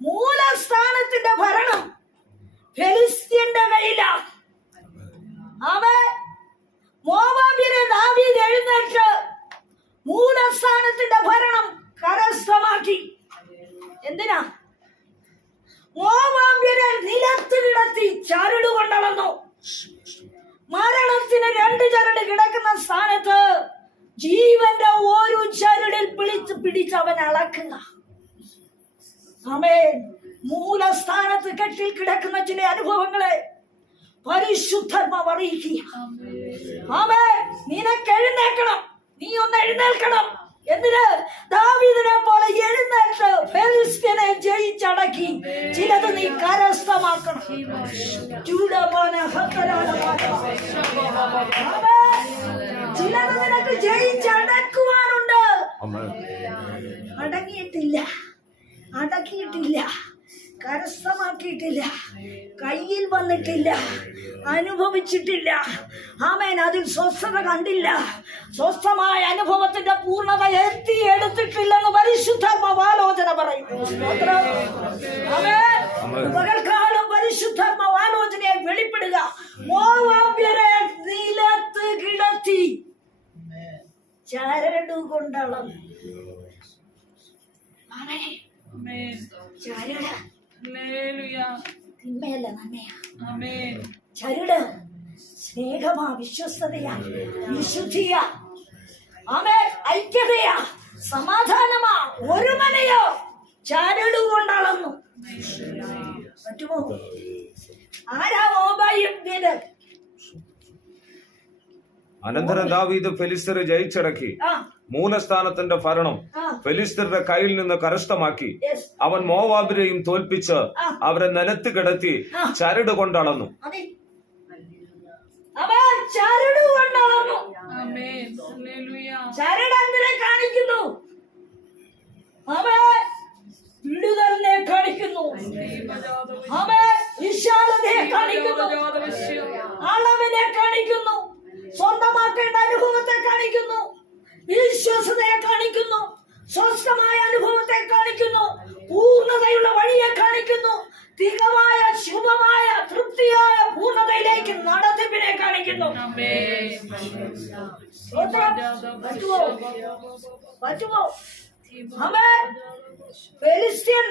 മൂലസ്ഥാനത്തിന്റെ ഭരണം ഫെലിസ്ത്യന്റെ കയ്യിലാണ്. അവൻ മോവാബിനെ ദാവീദ് എഴുന്നേറ്റ് മൂലസ്ഥാനത്തിന്റെ ഭരണം കരസ്ഥമാക്കി. എന്തിനാ? മോവാബ്യരെ നിലത്ത് കിടത്തി ചരട് കൊണ്ടളന്നു. മരണത്തിന് 2 ചരട് കിടക്കുന്ന സ്ഥാനത്ത് ജീവന്റെ ഒരു ചരടിൽ പിടിച്ച് അവൻ അളക്കുക. ആമേൻ. മൂലസ്ഥാനത്ത് കെട്ടിൽ കിടക്കുന്ന ചില അനുഭവങ്ങളെ പരിശുദ്ധാത്മാവ് അറിയിക്കുക. ആമേൻ. നിനക്ക് എഴുന്നേൽക്കണം, നീ ഒന്ന് എഴുന്നേൽക്കണം. എന്തിന്? ദാവീദിനെ പോലെ എഴുന്നേറ്റ് ഫെലിസ്ത്യനെ ജയിച്ചടക്കി ചിലത് നീ കരസ്ഥമാക്കണം. ചിലത് നിനക്ക് ജയിച്ചടക്കുവാനുണ്ട്. അടക്കിയിട്ടില്ല, കരസ്ഥമാക്കിയിട്ടില്ല, കയ്യിൽ വന്നിട്ടില്ല, അനുഭവിച്ചിട്ടില്ല. ആമേൻ. അതിൽ സ്വസ്ഥത കണ്ടില്ല. സ്വസ്ഥമായ അനുഭവത്തിന്റെ പൂർണ്ണത എത്തിയെടുത്തിട്ടില്ലെന്ന് പരിശുദ്ധാത്മാവ് ആലോചന പറയുന്നു. പകൽക്കാലം പരിശുദ്ധാത്മാവ് ആലോചനയെ വെളിപ്പെടുക. മോവാബ്യരെ നിലത്ത് കിടത്തി ചരട് കൊണ്ടളം. തിന്മയല്ല, നന്മയാ. ചരട് സ്നേഹമാ, വിശ്വസ്തതയാ, വിശുദ്ധിയാ, ഐക്യതയാ, സമാധാനമാ, ഒരുമനയോ ചരട് കൊണ്ടളന്നു. പറ്റുമോ? ആരാ മോവാബ്യര്? അനന്തരം ദാവീദ് ഫെലിസ്ത്യരെ ജയിച്ചടക്കി മൂലസ്ഥാനത്തിന്റെ ഭരണം ഫെലിസ്ത്യരുടെ കയ്യിൽ നിന്ന് കരസ്ഥമാക്കി. അവൻ മോവാബിനെയും തോൽപ്പിച്ച് അവരെ നിലത്ത് കിടത്തി ചരട് കൊണ്ടളന്നു. ചരട് കാണിക്കുന്നു, വിടുതലിനെ കാണിക്കുന്നു, വിശാലതയെ കാണിക്കുന്നു, അളവിനെ കാണിക്കുന്നു, സ്വന്തമാക്കേണ്ട അനുഭവത്തെ കാണിക്കുന്നു, വിശ്വാസതയെ കാണിക്കുന്നു, സ്വസ്ഥമായ അനുഭവത്തെ കാണിക്കുന്നു, പൂർണ്ണതയുള്ള വഴിയെ കാണിക്കുന്നു, തികമായ ശുഭമായ തൃപ്തിയായ പൂർണ്ണതയിലേക്ക് നടത്തിപ്പിനെ കാണിക്കുന്നു. പറ്റുമോ? ഫെലിസ്ത്യൻ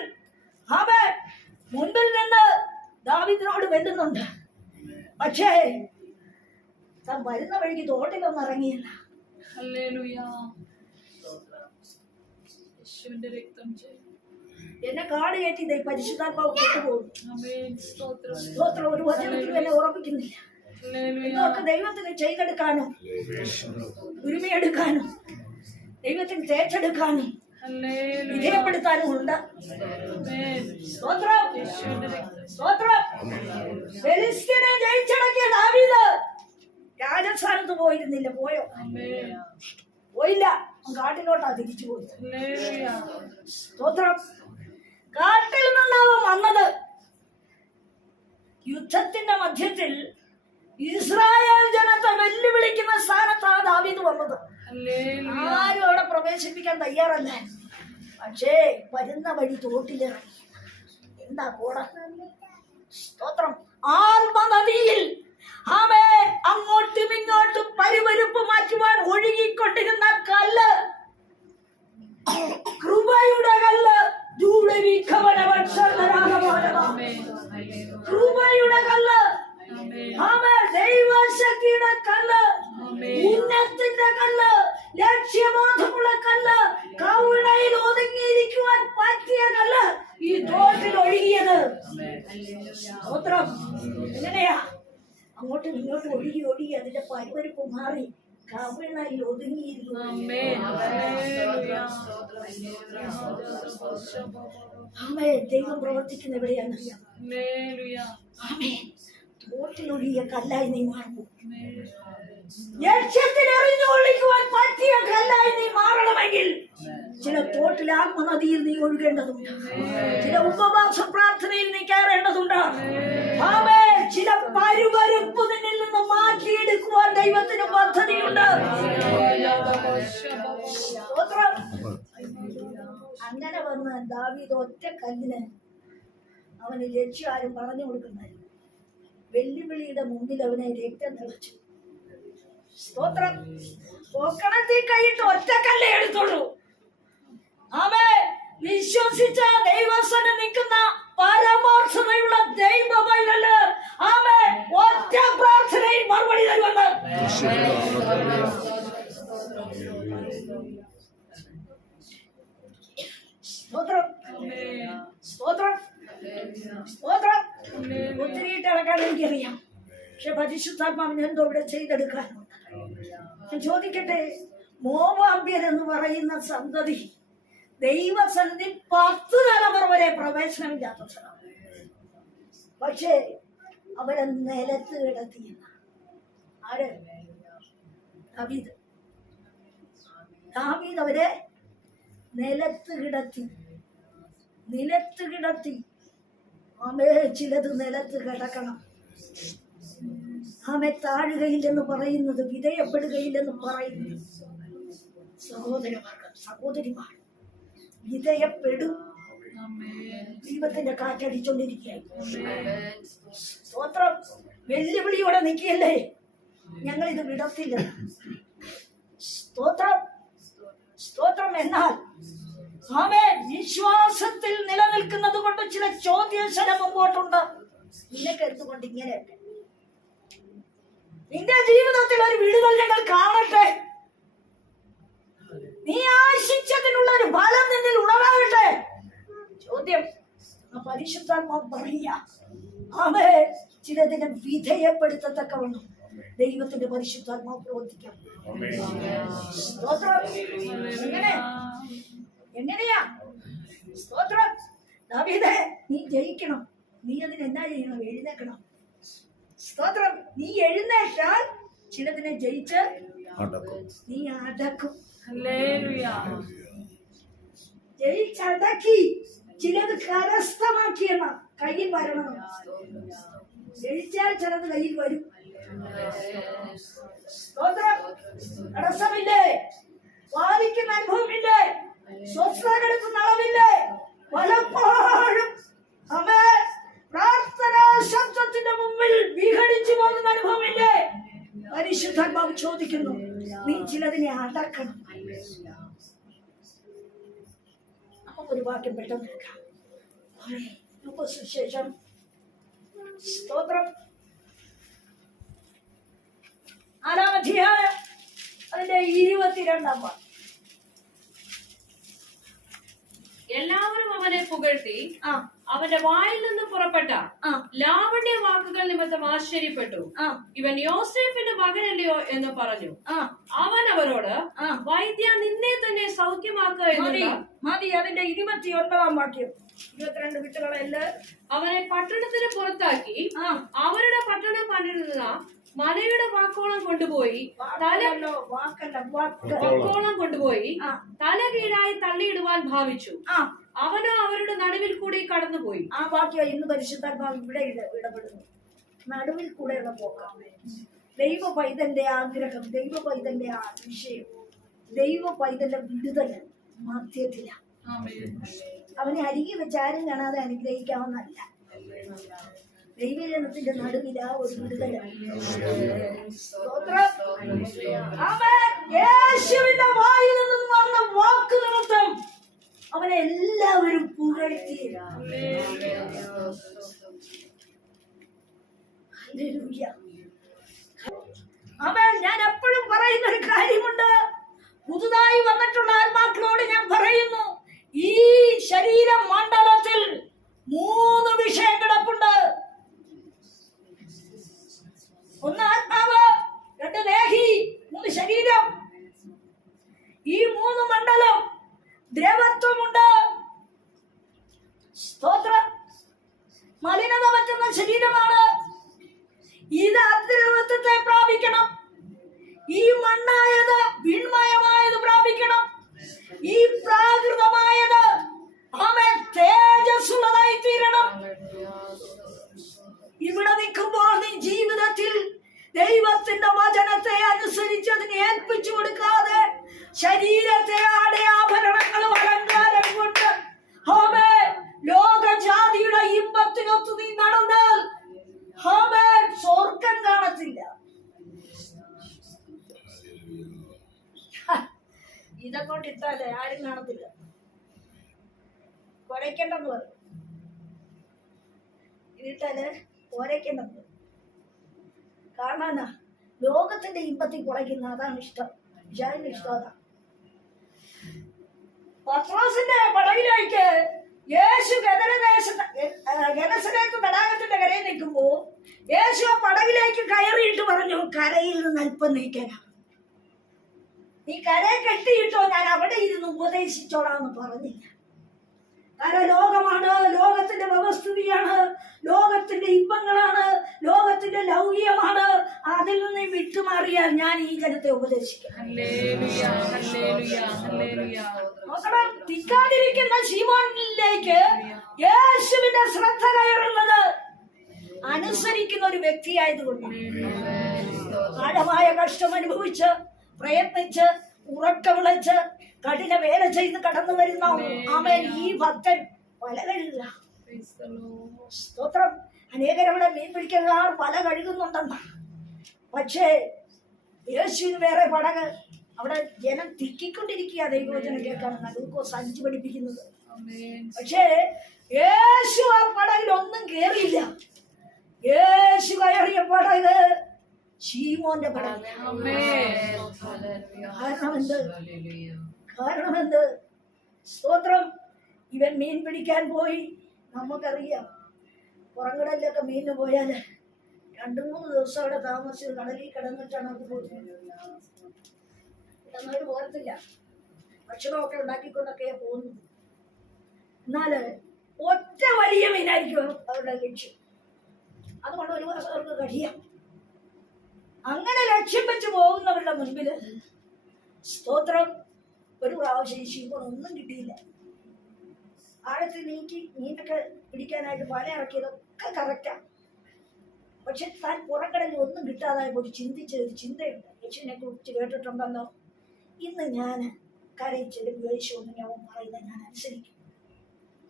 മുൻപിൽ നിന്ന് ദാവീദിനോട് വെല്ലുന്നുണ്ട്. പക്ഷേ വരുന്ന വഴിക്ക് തോട്ടിലൊന്നും ഇറങ്ങിയില്ല. എന്നെ കാട് കയറ്റി പരിശുദ്ധാത്മാവ് കൊണ്ടുപോകും. സ്തോത്രം. ഒരു വചനത്തിലും എന്നെ ഉറപ്പിക്കുന്നില്ല. ഇതൊക്കെ ദൈവത്തിന് ചെയ്തെടുക്കാനും ഉരിമയെടുക്കാനും ദൈവത്തിന് തേച്ചെടുക്കാനും വിധേയപ്പെടുത്താനും ഉണ്ട്. ഫെലിസ്ത്യനെ ജയിച്ചടക്കിയ ദാവീദ് രാജസ്ഥാനത്ത് പോയിരുന്നില്ല. പോയോ? പോയില്ല. കാട്ടിലോട്ടാ തിരിച്ചു പോയി. സ്തോത്രം. കാട്ടിൽ നിന്നാവും വന്നത്. യുദ്ധത്തിന്റെ മധ്യത്തിൽ ഇസ്രായേൽ ജനത്തെ വെല്ലുവിളിക്കുന്ന സ്ഥാനത്താണ് ദാവീദ് വന്നത്. ആരും അവിടെ പ്രവേശിപ്പിക്കാൻ തയ്യാറല്ല. പക്ഷേ വരുന്ന വഴി തോട്ടിലിറങ്ങി. എന്താ കൂടെ? സ്തോത്രം. ആത്മനദിയിൽ അങ്ങോട്ടും ഇങ്ങോട്ടും പരിവരുപ്പ് മാറ്റുവാൻ ഒഴുകിക്കൊണ്ടിരുന്ന കല്ല്, കൃപയുടെ കല്ല്, കൃപയുടെ കല്ല്, ദൈവശക്തിയുടെ കല്ല്, ഉന്നത്തിന്റെ കല്ല്, ലക്ഷ്യബോധമുള്ള കല്ല്, കവിണയിൽ ഒതുങ്ങിയിരിക്കുവാൻ പറ്റിയ കല്ല് ഈ തോട്ടിൽ ഒഴുകിയത്. എങ്ങനെയാ? അങ്ങോട്ടും ഇങ്ങോട്ടും ഒഴുകി അതിന്റെ പരിവരുപ്പ് മാറി കവിണയിൽ ഒതുങ്ങിയിരുന്നു. ദൈവം പ്രവർത്തിക്കുന്ന എവിടെയാണെന്നറിയാം. തോട്ടിലൊഴിയ കല്ലായി നീ മാറുന്നു. ലക്ഷ്യത്തിൽ എറിഞ്ഞൊഴിക്കുവാൻ പറ്റിയ കല്ലായി നീ മാറണമെങ്കിൽ ചില തോട്ടിൽ ആത്മനദിയിൽ നീ ഒഴുകേണ്ടതുണ്ട്. ചില ഉപവാസ പ്രാർത്ഥനയിൽ നീ കയറേണ്ടതുണ്ട്. ചില പരിവരുപ്പ് നിന്നിൽ നിന്ന് മാറ്റിയെടുക്കുവാൻ ദൈവത്തിന് പദ്ധതിയുണ്ട്. അങ്ങനെ വന്ന് ദാവീദ് ഒറ്റ കല്ലിന് അവന് ലക്ഷ്യം ആരും പറഞ്ഞു കൊടുക്കുന്നില്ല. വെല്ലുവിളിയുടെ മുന്നിൽ അവനെ രക്തം തിളച്ചു. സ്തോത്രം. പോക്കണത്തിൽ കൈയിട്ട് ഒറ്റക്കല്ലേ എടുത്തോളൂ. അവൻ വിശ്വസിച്ച ദൈവസന നിൽക്കുന്ന പരമാർത്ഥതയുള്ള ദൈവമൈതല് അവൻ ഒറ്റ പ്രാർത്ഥനയിൽ മറുപടി തരുമെന്ന്. സ്തോത്രം, സ്തോത്രം, സ്തോത്രം. ഒത്തിരിയിട്ട് ഇളക്കാൻ എനിക്കറിയാം. പക്ഷെ പരിശുദ്ധാത്മാവിന് എന്തോ ഇവിടെ ചെയ്തെടുക്കാനുണ്ട്. ഞാൻ ചോദിക്കട്ടെ, മോവാബ്യർ എന്ന് പറയുന്ന സന്തതി ദൈവസന്നിധി 10 തലമുറ വരെ പ്രവേശനമില്ലാത്ത സ്ഥലം. പക്ഷേ അവരെ നിലത്ത് കിടത്തിയെന്ന ആര്? ദാവീദ്. ദാവീദ് അവരെ നിലത്ത് കിടത്തി. ആമേ, ചിലത് നിലത്ത് കിടക്കണം. ആമേ, താഴുകയില്ലെന്ന് പറയുന്നത്, വിധേയപ്പെടുകയില്ലെന്ന് പറയുന്നത് സഹോദരന്മാർക്ക്, സഹോദരിമാർ വിധേയപ്പെടും. ദൈവത്തിന്റെ കാറ്റടിച്ചോണ്ടിരിക്കുകയായി. സ്തോത്രം. വെല്ലുവിളിയോടെ നിൽക്കുകയല്ലേ, ഞങ്ങൾ ഇത് വിടത്തില്ല. സ്തോത്രം, സ്തോത്രം. എന്നാൽ ആമേ, വിശ്വാസത്തിൽ നിലനിൽക്കുന്നത് കൊണ്ട് ചില ചോദ്യശരം മുമ്പോട്ടുണ്ട്. നിന്നെ കരുതുകൊണ്ട് ഇങ്ങനെ നിന്റെ ജീവിതത്തിൽ ഒരു വിടുതൽ ഞങ്ങൾ കാണട്ടെ. നീ ആശിച്ചതിനുള്ള ഒരു ഫലം നിന്നിൽ ഉണരാകട്ടെ. ചോദ്യം പരിശുദ്ധാത്മാവ് പറയാ. ആമേ, ചിലതിനെ വിധേയപ്പെടുത്തത്തക്കവണ്ണം ദൈവത്തിന്റെ പരിശുദ്ധാത്മാവ് പ്രവർത്തിക്കാം. എങ്ങനെയാ? സ്തോത്രം. ദാവീദേ, നീ ജയിക്കണം. നീ അതിനെന്നാ ചെയ്യണം? എഴുന്നേക്കണം. സ്തോത്രം. നീ എഴുന്നേറ്റാൽ ചിലതിനെ ജയിച്ച് നീ അടക്കും. ജയിച്ചടക്കി ചിലത് കരസ്ഥമാക്കിയെന്ന കയ്യിൽ വരണം. ജയിച്ചാൽ ചിലത് കയ്യിൽ വരും. സ്തോത്രം. തടസ്സമില്ലേ? വാദിക്കുന്ന അനുഭവമില്ലേ? സ്വസ്ഥതകൾക്ക് അളവില്ലേ? പലപ്പോഴും പ്രാർത്ഥനാ ശബ്ദത്തിന്റെ മുമ്പിൽ വിഘടിച്ചു പോകുന്ന അനുഭവമില്ലേ? പരിശുദ്ധാത്മാവ് ചോദിക്കുന്നു, നീ ചിലതിനെ അടക്കണം. ഒരു വാക്യം പെട്ടെന്ന് എടുക്കാം. സുവിശേഷം സ്തോത്രം 6-ാം അധ്യായം അതിന്റെ 22-ാം വാക്യം. എല്ലാവരും അവനെ പുകഴ്ത്തി അവന്റെ വായിൽ നിന്ന് പുറപ്പെട്ട ലാവണ്യ വാക്കുകൾ നിമിത്തം ആശ്ചര്യപ്പെട്ടു. ഇവൻ യോസേഫിന്റെ മകനല്ലയോ എന്ന് പറഞ്ഞു. അവൻ അവരോട്, വൈദ്യ, നിന്നെ തന്നെ സൗഖ്യമാക്കുക എന്നുള്ള മതി. അതിന്റെ 29-ാം വാക്യം. 22 വിട്ടുകളല്ല. അവനെ പട്ടണത്തിന് പുറത്താക്കി അവരുടെ പട്ടണം കണ്ടിരുന്ന മലയുടെ വാക്കോളം കൊണ്ടുപോയി തല കീഴായി തള്ളിയിടുവാൻ ഭാവിച്ചു. അവനോ അവരുടെ നടുവിൽ കൂടി കടന്നുപോയി. ആ വാക്യം ഇന്ന് പരിശുദ്ധാത്മാവ് ഇവിടെ ഇടപെടുന്നു. നടുവിൽ കൂടെയുള്ള പോക്കാം. ദൈവ പൈതന്റെ ആഗ്രഹം, ദൈവ പൈതന്റെ വിഷയം, ദൈവ പൈതന്റെ വിടുതല് മധ്യത്തില. അവനെ അരികെ വെച്ച് ആരും കാണാതെ അനുഗ്രഹിക്കാവുന്നല്ല. ദൈവജനത്തിന്റെ നടുവില ഒരു വിടുതല. യേശുവിന്റെ വായിൽ നിന്നും വന്ന വാക്ക് നിമിത്തം അവനെ എല്ലാവരും പുകഴ്ത്തി. ഞാൻ എപ്പോഴും പറയുന്ന ഒരു കാര്യമുണ്ട്. പുതുതായി വന്നിട്ടുള്ള ആത്മാക്കളോട് ഞാൻ പറയുന്നു, ഈ ശരീര മണ്ഡലത്തിൽ 3 വിഷയം കിടപ്പുണ്ട്. 1 ആത്മാവ്, 2 ദേഹി, 3 ശരീരം. ഈ 3 മണ്ഡലം ദ്രവത്വമുണ്ട്. സ്തോത്രം. മലിനത പറ്റുന്ന ശരീരമാണ്. ഇത് അദ്രവത്വത്തെ പ്രാപിക്കണം. ഈ മണ്ണായത് വിൺമയമായത് പ്രാപിക്കണം. ഈ പ്രാകൃതമായത് തേജസ്സുള്ളതായി തീരണം. ഇവിടെ നിൽക്കുമ്പോൾ നീ ജീവിതത്തിൽ ദൈവത്തിന്റെ വചനത്തെ അനുസരിച്ച് അതിനെ ഏൽപ്പിച്ചു കൊടുക്കാതെ ശരീരത്തെ ആടയാഭരണങ്ങളും അലങ്കാരം കൊണ്ട് ലോകജാതിയുടെ ഇമ്പത്തിന് ഇട്ടാലേ ആരും കാണത്തില്ല. കുരയ്ക്കണ്ടെന്ന് പറയും. ഇതിട്ടാല് കുരയ്ക്കണ്ടെന്ന്. കാരണം എന്നാ, ലോകത്തിന്റെ ഇമ്പത്തിൽ കുളയ്ക്കുന്ന അതാണ് ഇഷ്ടം. വിശാലിന് ഇഷ്ടം അതാ. പത്രോസിന്റെ പടവിലേക്ക് യേശു ഗെനസരേത്ത് തടാകത്തിന്റെ കരയിൽ നിൽക്കുമ്പോ യേശു ആ പടവിലേക്ക് കയറിയിട്ട് പറഞ്ഞു, കരയിൽ നിന്ന് അല്പം നീക്കാനാ, നീ കരയെ കെട്ടിയിട്ടോ, ഞാൻ അവിടെ ഇരുന്ന് ഉപദേശിച്ചോളാന്ന് പറഞ്ഞില്ല. കാരണം ലോകമാണ്, ലോകത്തിന്റെ വ്യവസ്ഥിതിയാണ്, ലോകത്തിന്റെ ഇമ്പങ്ങളാണ്, ലോകത്തിന്റെ ലൗകികമാണ്. അതിൽ നിന്ന് വിട്ടുമാറിയാൽ ഞാൻ ഈ ജനത്തെ ഉപദേശിക്കാം. നോക്കണം, തിക്കാതിരിക്കുന്ന ശീമോനിലേക്ക് യേശുവിന്റെ ശ്രദ്ധ കയറുന്നത് അനുസരിക്കുന്ന ഒരു വ്യക്തിയായതുകൊണ്ട്. ആഴമായ കഷ്ടം അനുഭവിച്ച് പ്രയത്നിച്ച് ഉറക്കവിളച്ച് കഠിന വേല ചെയ്ത് കടന്നു വരുന്ന ആമേൻ ഈ ഭക്തൻ വല കഴുകുക. സ്തോത്രം. അനേകരവിടെ മീൻ പിടിക്കാർ വല കഴുകുന്നുണ്ടെന്ന. പക്ഷേ യേശുവിന് വേറെ പടക്. അവിടെ ജനം തിക്കിക്കൊണ്ടിരിക്കുക ദൈവവചനം കേൾക്കാമെന്ന് ലൂക്കോസ് 5 പഠിപ്പിക്കുന്നത്. പക്ഷേ യേശു ആ പടകിൽ ഒന്നും കേറിയില്ല. യേശു കയറിയ പടക് ശീമോന്റെ പടക്. കാരണമെന്ത്? സ്തോത്രം. ഇവൻ മീൻ പിടിക്കാൻ പോയി. നമുക്കറിയാം, പുറംകടലിലൊക്കെ മീനിന് പോയാല് 2-3 ദിവസം അവിടെ താമസിച്ച് കടലിൽ കിടന്നിട്ടാണ് അത് പോയിരുന്നത്. ഇടന്നവര് പോരത്തില്ല. ഭക്ഷണമൊക്കെ ഉണ്ടാക്കിക്കൊണ്ടൊക്കെ പോകുന്നു. എന്നാല് ഒറ്റ വലിയ മീനായിരിക്കും അവരുടെ ലക്ഷ്യം. അതുകൊണ്ട് ഒരു ദിവസം അവർക്ക് കഴിയാം. അങ്ങനെ ലക്ഷ്യം വെച്ച് പോകുന്നവരുടെ മുൻപില് സ്തോത്രം ഒരു പ്രാവശ്യം ശീമോൻ ഒന്നും കിട്ടിയില്ല. ആഴത്തിൽ നീക്കി മീനൊക്കെ പിടിക്കാനായിട്ട് വല ഇറക്കിയതൊക്കെ കറക്റ്റാ. പക്ഷെ താൻ പുറക്കടലിൽ ഒന്നും കിട്ടാതായപ്പോൾ ഒരു ചിന്തയുണ്ട്. യേശുവിനെ കുറിച്ച് കേട്ടിട്ടുണ്ടല്ലോ, ഇന്ന് ഞാൻ കരയിൽ ചെല്ലുമ്പോൾ യേശു ഉണ്ടെങ്കിൽ അവൻ പറയുന്നത് ഞാൻ അനുസരിക്കും,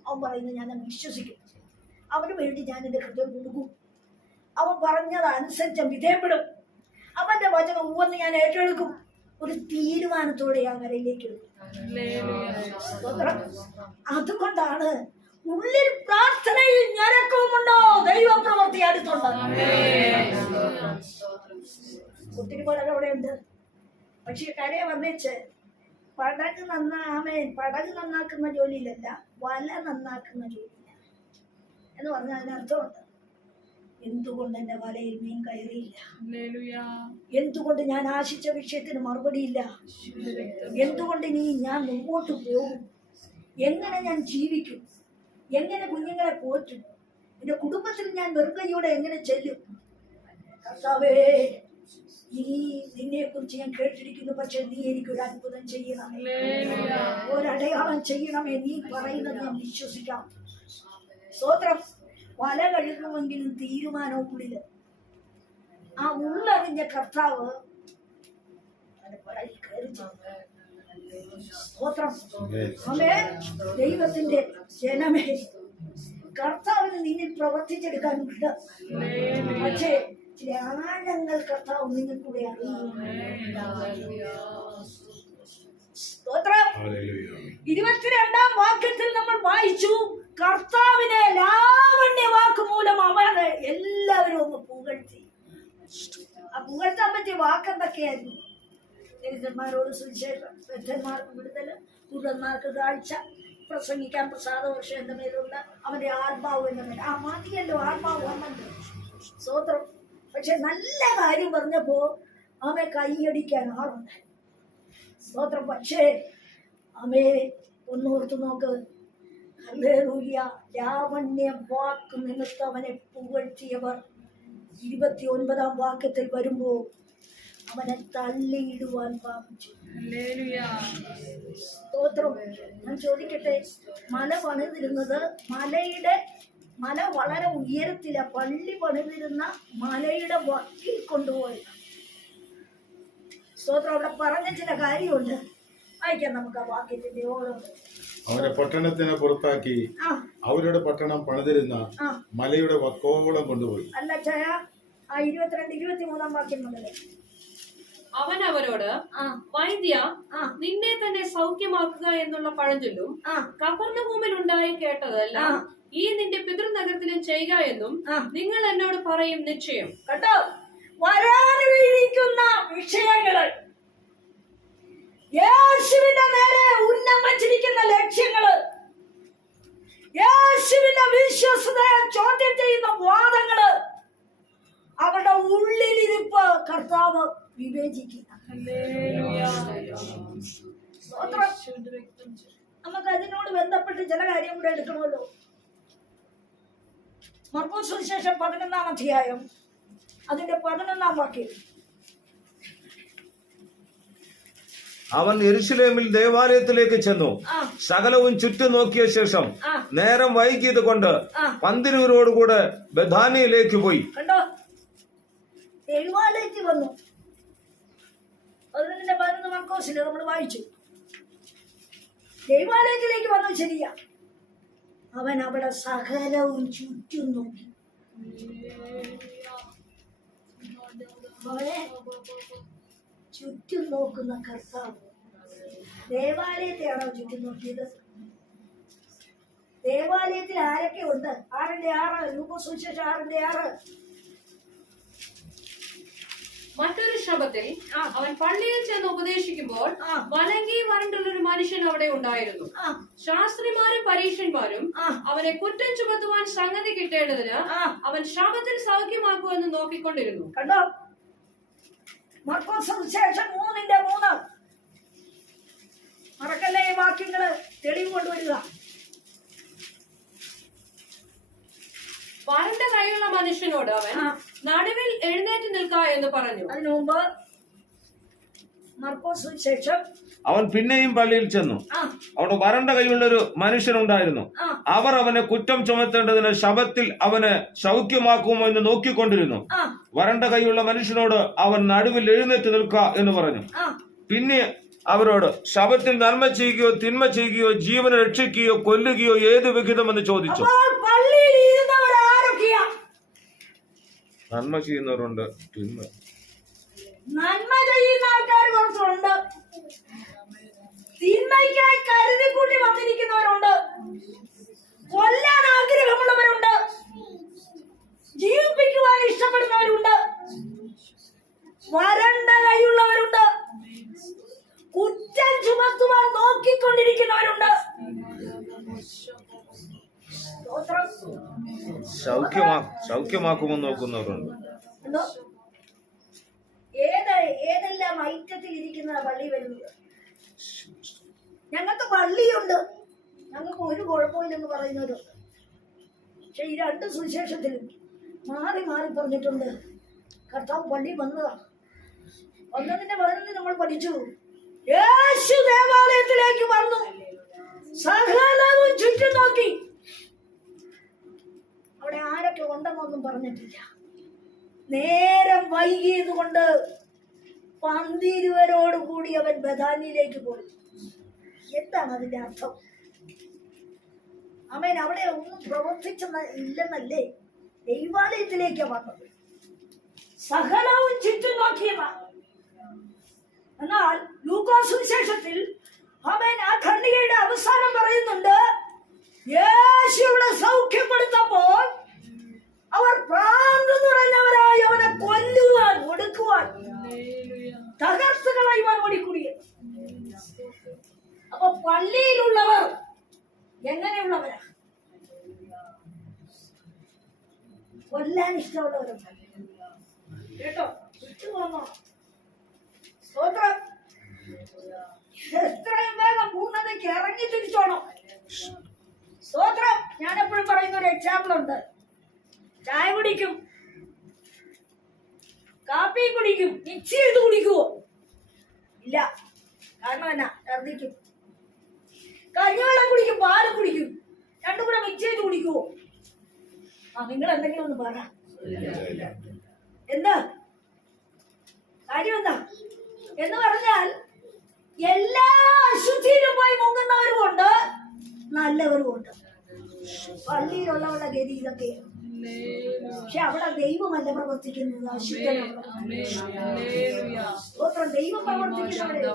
അവൻ പറയുന്നത് ഞാൻ വിശ്വസിക്കും, അവന് വേണ്ടി ഞാൻ എൻ്റെ ഹൃദയം കൊടുക്കും, അവൻ പറഞ്ഞത് അനുസരിച്ച് വിധേയപ്പെടും, അവന്റെ വചനം ഉവ്വെന്ന് ഞാൻ ഏറ്റെടുക്കും. ഒരു തീരുമാനത്തോടെ ആ കരയിലേക്ക് എടുക്കും. അതുകൊണ്ടാണ് ഉള്ളിൽ പ്രാർത്ഥനയിൽ ഞരക്കവുമുണ്ടോ ദൈവപ്രവൃത്തി അടുത്തുണ്ട്. ഒത്തിരി പടക് അവിടെ ഉണ്ട്. പക്ഷെ കരയെ വന്നേച്ച് പടക് പടക് നന്നാക്കുന്ന ജോലിയിലല്ല, വല നന്നാക്കുന്ന ജോലിയില്ല എന്ന് പറഞ്ഞാൽ അതിനർത്ഥമുണ്ട്. എന്തുകൊണ്ട് എന്റെ വലയിൽ മീൻ കയറിയില്ല? എന്തുകൊണ്ട് ഞാൻ ആശിച്ച വിഷയത്തിന് മറുപടിയില്ല? എന്തുകൊണ്ട് ഇനി ഞാൻ മുമ്പോട്ട് പോകും? എങ്ങനെ ഞാൻ ജീവിക്കും? എങ്ങനെ കുഞ്ഞുങ്ങളെ പോറ്റും? എന്റെ കുടുംബത്തിൽ ഞാൻ വെറുകയോടെ എങ്ങനെ ചെല്ലും? കർത്താവേ, നിന്നെ കുറിച്ച് ഞാൻ കേട്ടിരിക്കുന്നു, പക്ഷെ നീ എനിക്കൊരു അത്ഭുതം ചെയ്യണമേ, ഒരടയാളം ചെയ്യണമേ. നീ പറയുന്നത് ഞാൻ വിശ്വസിക്കാം. സ്തോത്രം. വല കഴുകുമെങ്കിലും തീരുമാനവും ഉള്ളില്. ആ ഉള്ളറിഞ്ഞ കർത്താവ് സ്തോത്രം. ദൈവത്തിന്റെ ജനമേ, കർത്താവിന് നിന്നിൽ പ്രവർത്തിച്ചെടുക്കാനുണ്ട്. പക്ഷേ ചില ആഴങ്ങൾ കർത്താവ് നിങ്ങൾക്കൂടെ അറിയും. സ്തോത്രം. 22-ാം വാക്യത്തിൽ നമ്മൾ വായിച്ചു, കർത്താവിനെ ലാവണ്യ വാക്ക് മൂലം അവരെ എല്ലാവരും ഒന്ന് പുകഴ്ത്തി. ആ പുകഴ്ത്താൻ പറ്റിയ വാക്കെന്തൊക്കെയായിരുന്നു? ദരിദ്രന്മാരോട് സുവിശേഷം, വൃദ്ധന്മാർക്ക് വിടുതല്, കുരുടന്മാർക്ക് കാഴ്ച, പ്രസംഗിക്കാൻ പ്രസാദവർഷം എന്റെ മേലുള്ള അവന്റെ ആത്മാവ് എന്റെ മേൽ. ആ മതിയല്ലോ, ആത്മാവ് വന്നല്ലോ. സ്തോത്രം. പക്ഷെ നല്ല കാര്യം പറഞ്ഞപ്പോ അവനെ കൈയടിക്കാൻ ആളുണ്ട്. സ്തോത്രം. പക്ഷേ അമ്മേ ഒന്നോർത്ത് നോക്ക്, ഹല്ലേലൂയ, ലാവണ്യ വാക്ക് നിമിത്തം അവനെ പുകഴ്ത്തിയവർ 29-ാം വാക്യത്തിൽ വരുമ്പോ അവനെ തള്ളിയിടുവാൻ പാപിച്ചു. സ്തോത്രം. ഞാൻ ചോദിക്കട്ടെ, മല പണിതിരുന്നത് മല വളരെ ഉയരത്തില, പള്ളി പണിതിരുന്ന മലയുടെ വക്കിൽ കൊണ്ടുപോയി. സ്തോത്രം. അവിടെ പറഞ്ഞ ചില കാര്യമുണ്ട്, വായിക്കാം നമുക്ക് ആ വാക്യത്തിന്റെ ഓരോ. അവരെ പട്ടണത്തിനെ പുറത്താക്കി അവരുടെ പട്ടണം പണിതിരുന്ന മലയുടെ വക്കോളം കൊണ്ടുപോയി. അല്ല ചയ, ആ 22-23 വാക്യം മുതൽ അവൻ അവരോട്, വൈദ്യ, നിന്നെ തന്നെ സൗഖ്യമാക്കുക എന്നുള്ള പഴഞ്ചൊല്ലും കഫർന്നഹൂമിൽ ഉണ്ടായി കേട്ടതല്ല ഈ നിന്റെ പിതൃനഗരത്തിലും ചെയ്യുക എന്നും നിങ്ങൾ എന്നോട് പറയും നിശ്ചയം. കേട്ടോ, വരാനിരിക്കുന്ന വിഷയങ്ങള്, യേശുവിന്റെ നേരെ ഉന്നം വച്ചിരിക്കുന്ന ലക്ഷ്യങ്ങള്, യേശുവിന്റെ വിശ്വസതയെ ചോദ്യം ചെയ്യുന്ന വാദങ്ങള്, അവരുടെ ഉള്ളിലിരിപ്പ് കർത്താവ് വിവേചിക്കുന്ന. നമുക്ക് അതിനോട് ബന്ധപ്പെട്ട് ചില കാര്യം കൂടെ എടുക്കണമല്ലോ. മർക്കോസ് സുവിശേഷം 11-ാം അധ്യായം അതിന്റെ 11-ാം വാക്യം. അവൻ യെരൂശലേമിൽ ദേവാലയത്തിലേക്ക് ചെന്നു. സകലവും ചുറ്റും നോക്കിയ ശേഷം നേരം വൈകിയത് കൊണ്ട് പന്തിരൂരോടുകൂടെ ബഥാനിയയിലേക്ക് പോയി. കണ്ടോ, ദേവാലയത്തിൽ വന്നു. 11 മർക്കോസിൽ നമ്മൾ വായിച്ചു. ദേവാലയത്തിലേക്ക് വന്നു, ശരിയാ. അവൻ അവിടെ സകലവും ചുറ്റും നോക്കി. അവനെ ചുറ്റും നോക്കുന്ന കർത്താവ് ദേവാലയത്തെയാണോ ചുറ്റും നോക്കിയത്? ദേവാലയത്തിൽ ആരൊക്കെ ഉണ്ട്? 6:6, ലൂക്കോസ് സുവിശേഷം 6:6. മറ്റൊരു ശബത്തിൽ അവൻ പള്ളിയിൽ ചെന്ന് ഉപദേശിക്കുമ്പോൾ വലങ്കി വരണ്ടുള്ളൊരു മനുഷ്യൻ അവിടെ ഉണ്ടായിരുന്നു. ശാസ്ത്രിമാരും പരീക്ഷന്മാരും അവനെ കുറ്റം ചുമത്തുവാൻ സംഗതി കിട്ടേണ്ടതിന് അവൻ ശബത്തിൽ സൗഖ്യമാക്കുമെന്ന് നോക്കിക്കൊണ്ടിരുന്നു. കണ്ടോ, മർക്കോസ് സുവിശേഷം 3:3. മറക്കല്ലേ ഈ വാക്യങ്ങള്, തെളിവ് കൊണ്ടുവരിക. വരണ്ട കൈയുള്ള മനുഷ്യനോട് അവൻ നടുവിൽ എഴുന്നേറ്റ് നിൽക്ക എന്ന് പറഞ്ഞു. അതിനു മുമ്പ് മർക്കോസ് സുവിശേഷം അവൻ പിന്നെയും പള്ളിയിൽ ചെന്നു. അവിടെ വരണ്ട കൈയുള്ളൊരു മനുഷ്യനുണ്ടായിരുന്നു. അവർ അവനെ കുറ്റം ചുമത്തേണ്ടതിന് ശബത്തിൽ അവനെ സൗഖ്യമാക്കുമോ എന്ന് നോക്കിക്കൊണ്ടിരുന്നു. വരണ്ട കൈയുള്ള മനുഷ്യനോട് അവൻ നടുവിൽ എഴുന്നേറ്റ് നിൽക്ക എന്ന് പറഞ്ഞു. പിന്നെ അവരോട്, ശബത്തിൽ നന്മ ചെയ്യുകയോ തിന്മ ചെയ്യുകയോ ജീവനെ രക്ഷിക്കുകയോ കൊല്ലുകയോ ഏത് വിഹിതമെന്ന് ചോദിച്ചു. നന്മ ചെയ്യുന്നവരുണ്ട്, നന്മ ചെയ്യുന്ന ആൾക്കാർ കുറച്ചുണ്ട്, തിന്മയ്ക്കായി കരുതി കൂട്ടി വന്നിരിക്കുന്നവരുണ്ട്, കൊല്ലാൻ ആഗ്രഹമുള്ളവരുണ്ട്, ജീവിപ്പിക്കുവാൻ ഇഷ്ടപ്പെടുന്നവരുണ്ട്, വരണ്ട കൈയുള്ളവരുണ്ട്, കുറ്റം ചുമത്തുവാൻ നോക്കിക്കൊണ്ടിരിക്കുന്നവരുണ്ട്. സൗഖ്യമാക്കുമെന്ന് നോക്കുന്നവരുണ്ട്. ഏതെല്ലാം ഐറ്റത്തിൽ ഇരിക്കുന്ന പള്ളി വരുന്നത്? ഞങ്ങൾക്ക് പള്ളിയുണ്ട്, ഞങ്ങൾക്ക് ഒരു കുഴപ്പമില്ലെന്ന് പറയുന്നവരുണ്ട്. പക്ഷെ ഈ 2 സുവിശേഷത്തിലും മാറി മാറി പറഞ്ഞിട്ടുണ്ട് കർത്താവ് പള്ളി വന്നതാണ്. 11:11 നമ്മൾ പഠിച്ചു, യേശു ദേവാലയത്തിലേക്ക് വന്നു, സകലവും ചുറ്റും നോക്കി. അവിടെ ആരൊക്കെ ഉണ്ടെന്നൊന്നും പറഞ്ഞിട്ടില്ല. നേരം വൈകിയത് കൊണ്ട് 12 കൂടി അവൻ ബഥാനിയിലേക്ക് പോയി. എന്താണ് അതിന്റെ അർത്ഥം? അവൻ അവിടെ ഒന്നും പ്രവർത്തിച്ചില്ലെന്നല്ലേ, ദൈവാലയത്തിലേക്ക് വന്നത്. സകലവും ചുറ്റും നോക്കിയതാണ്. എന്നാൽ ലൂക്കോസ് സുവിശേഷത്തിൽ അവൻ ആ ഖണ്ഡികയുടെ അവസാനം പറയുന്നുണ്ട്, യേശുവിടെ സൗഖ്യപ്പെടുത്തപ്പോൾ അവർ ഭ്രാന്ത് നിറഞ്ഞവരായി അവനെ കൊല്ലുവാൻ, ഒടുക്കുവാൻ, തകർത്ത് കളയുവാൻ ഓടിക്കൂടിയത്. അപ്പൊ പള്ളിയിലുള്ളവർ എങ്ങനെയുള്ളവരാ? കൊല്ലാൻ ഇഷ്ടമുള്ളവരുണ്ട് കേട്ടോ. ചുറ്റുപോന്നോ സ്തോത്രം. എത്രയും വേഗം പൂർണ്ണതയ്ക്ക് ഇറങ്ങി തിരിച്ചോണം. സ്തോത്രം. ഞാൻ എപ്പോഴും പറയുന്ന ഒരു എക്സാമ്പിൾ ഉണ്ട്. ചായ കുടിക്കും, കാപ്പി കുടിക്കും, മിക്സ് ചെയ്ത് കുടിക്കുവോ? ഇല്ല. കാരണം എന്നാ? ഛർദിക്കും. കഞ്ഞിവെള്ളം കുടിക്കും, പാല് കുടിക്കും, രണ്ടും കൂടെ മിക്സ് ചെയ്ത് കുടിക്കുവോ? നിങ്ങൾ എന്തെങ്കിലും ഒന്ന് പറ. എന്താ കാര്യം? എന്താ എന്ന് പറഞ്ഞാൽ എല്ലാ അശുദ്ധിയിലും പോയി മുങ്ങുന്നവരും ഉണ്ട്, നല്ലവരും ഉണ്ട്. പള്ളിയിലുള്ളവരുടെ ഗതി ഇതൊക്കെയാണ്. പക്ഷെ അവിടെ ദൈവമല്ല പ്രവർത്തിക്കുന്നത്, അശുദ്ധനാണ്. സ്തോത്രം. ദൈവം പ്രവർത്തിക്കുന്നത്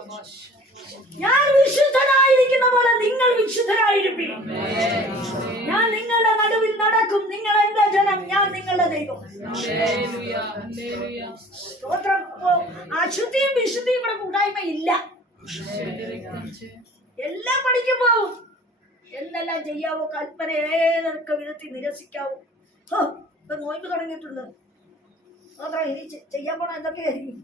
ഞാൻ വിശുദ്ധനായിരിക്കുന്ന പോലെ നിങ്ങൾ വിശുദ്ധരായിരിക്കും. ഞാൻ നിങ്ങളുടെ നടുവിൽ നടക്കും, നിങ്ങൾ എന്റെ ജനം, ഞാൻ നിങ്ങളുടെ ദൈവം. സ്തോത്രം. അശുദ്ധിയും വിശുദ്ധിയും ഇവിടെ കൂട്ടായ്മയില്ല. എല്ലാം പഠിക്കുമ്പോ എന്തെല്ലാം ചെയ്യാവോ, കൽപ്പന ഏതൊക്കെ വിധത്തിൽ നിരസിക്കാവോ. ഇപ്പൊ നോയിപ്പ് തുടങ്ങിയിട്ടുണ്ട്. സ്തോത്രം. ഇനി ചെയ്യാൻ പോണ എന്തൊക്കെയായിരിക്കും.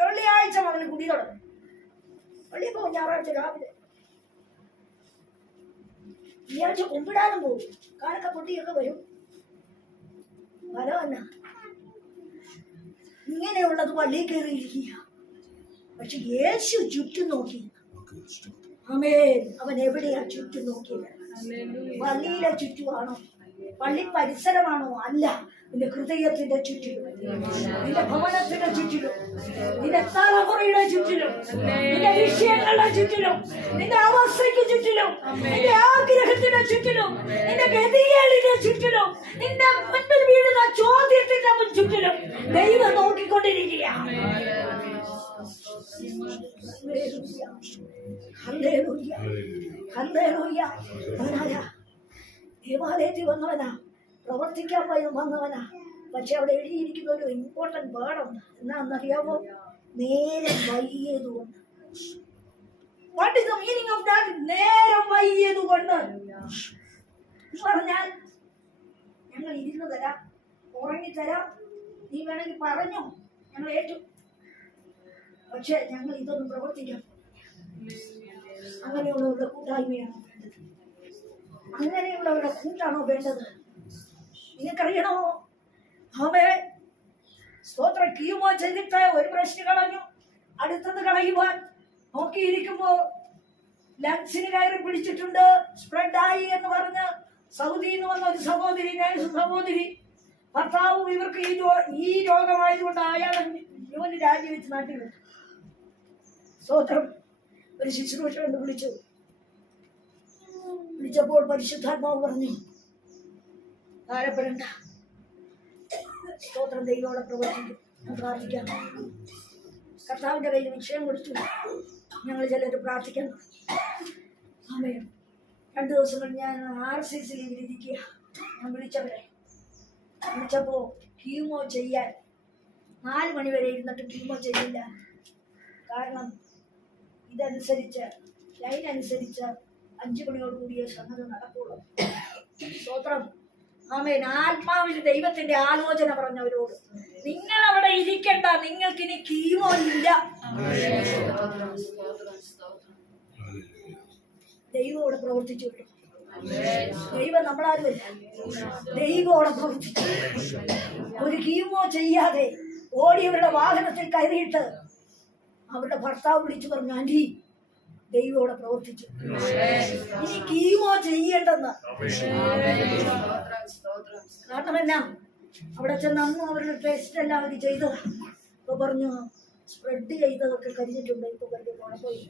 വെള്ളിയാഴ്ച മുതൽ കുടി തുടങ്ങും. വെള്ളി പോകും, ഞായറാഴ്ച രാവിലെ. വെള്ളിയാഴ്ച കുമ്പിടാനും പോകും. കാലൊക്കെ പൊട്ടിയൊക്കെ വരും. ഫലം എന്നാ ഇങ്ങനെയുള്ളത് പള്ളിയിൽ കയറിയിരിക്കുക. പക്ഷെ യേശു ചുറ്റും നോക്കി. ആമേൻ. അവൻ എവിടെയാ ചുറ്റും നോക്കിയത്? പള്ളിയിലെ ചുറ്റുമാണോ? പള്ളി പരിസരമാണോ? അല്ല. നിന്റെ ഹൃദയത്തിന്റെ ചുറ്റിലും, നിന്റെ ഭവനത്തിന്റെ ചുറ്റിലും, നിന്റെ തലമുറയുടെ ചുറ്റിലും, നിന്റെ വിഷയങ്ങളുടെ ചുറ്റിലും, നിന്റെ അവസ്ഥയ്ക്ക് ചുറ്റിലും, നിന്റെ ആഗ്രഹത്തിന്റെ ചുറ്റിലും, നിന്റെ ഗതികേടിന്റെ ചുറ്റിലും, നിന്റെ മുൻപിൽ വീഴുന്ന ചോദ്യത്തിന്റെ ചുറ്റിലും ദൈവം നോക്കിക്കൊണ്ടിരിക്കുക. ദേവാലയത്തിൽ വന്നവനാ, പ്രവർത്തിക്കാൻ വന്നവനാ. പക്ഷെ അവിടെ എഴുതിയിരിക്കുന്ന ഒരു ഇമ്പോർട്ടന്റ് വേർഡുണ്ട്. എന്നാന്നറിയാമോ? നേരം വൈകിയതുകൊണ്ട്. What is the meaning of that? നേരം വൈകിയതുകൊണ്ട് പറഞ്ഞാൽ ഞങ്ങൾ ഇരുന്ന് തരാം, ഉറങ്ങിത്തരാം, നീ വേണമെങ്കിൽ പറഞ്ഞോ, ഞങ്ങൾ ഏറ്റു. പക്ഷെ ഞങ്ങൾ ഇതൊന്നും പ്രവർത്തിക്കാം. അങ്ങനെയുള്ളവരുടെ കൂട്ടായ്മയാണോ വേണ്ടത്? അങ്ങനെയുള്ളവരുടെ കൂട്ടാണോ വേണ്ടത്? നിങ്ങൾക്കറിയണോ? അവൻ സ്തോത്രം കീമോ ചെയ്തിട്ട് ഒരു പ്രശ്നം കളഞ്ഞു, അടുത്തത് കളയുവാൻ നോക്കിയിരിക്കുമ്പോ ലങ്സിന് കയറി പിടിച്ചിട്ടുണ്ട്, സ്പ്രെഡായി എന്ന് പറഞ്ഞ് സൗദിയിൽ നിന്ന് വന്ന ഒരു സഹോദരി, നേഴ്സ് സഹോദരി, ഭർത്താവും ഇവർക്ക് ഈ രോഗമായതുകൊണ്ട് അയാൾ ജോലി രാജിവെച്ച് നാട്ടിൽ വിട്ടു. സ്തോത്രം. ഒരു ശുശ്രൂഷ കൊണ്ട് വിളിച്ചപ്പോൾ പരിശുദ്ധാത്മാവ് പറഞ്ഞു, താരപ്പെടണ്ട, സ്തോത്രം, ദൈവത്തോടെ പ്രവർത്തിക്കും, പ്രാർത്ഥിക്കാം. കർത്താവിന്റെ കയ്യിൽ വിഷയം കൊടുത്തു. ഞങ്ങൾ ചിലർ പ്രാർത്ഥിക്കാൻ. ആമേൻ. 2 ദിവസം കഴിഞ്ഞ് ഞാൻ RCC ഇരിക്കുക. ഞാൻ വിളിച്ചപ്പോ കീമോ ചെയ്യാൻ 4 മണി വരെ ഇരുന്നിട്ട് കീമോ ചെയ്യില്ല. കാരണം ഇതനുസരിച്ച് ലൈൻ അനുസരിച്ച് 5 മണിയോട് കൂടിയ സംഗതി നടക്കുള്ളൂ. സ്തോത്രം. ആമേൻ. ആത്മാവിൽ ദൈവത്തിന്റെ ആലോചന പറഞ്ഞവരോട്, നിങ്ങൾ അവിടെ ഇരിക്കണ്ട, നിങ്ങൾക്കിനി കീമോ ഇല്ല. ദൈവം ഇവിടെ പ്രവർത്തിച്ചു. ദൈവം നമ്മളാരുമല്ല, ദൈവം അവിടെ പ്രവർത്തിച്ചു. ഒരു കീമോ ചെയ്യാതെ ഓടിയവരുടെ വാഹനത്തിൽ കയറിയിട്ട് അവരുടെ ഭർത്താവ് വിളിച്ചു പറഞ്ഞു, ആന്റി ദൈവം അവിടെ പ്രവർത്തിച്ചു, ഇനി കീമോ ചെയ്യേണ്ടെന്ന്. കാരണം എന്നാ, അവിടെ ചെന്ന് അന്ന് അവരുടെ ടെസ്റ്റ് എല്ലാം അവർ ചെയ്തതാ. ഇപ്പൊ പറഞ്ഞു സ്പ്രെഡ് ചെയ്തതൊക്കെ കഴിഞ്ഞിട്ടുണ്ട്, ഇപ്പൊ വലിയ കുഴപ്പമില്ല.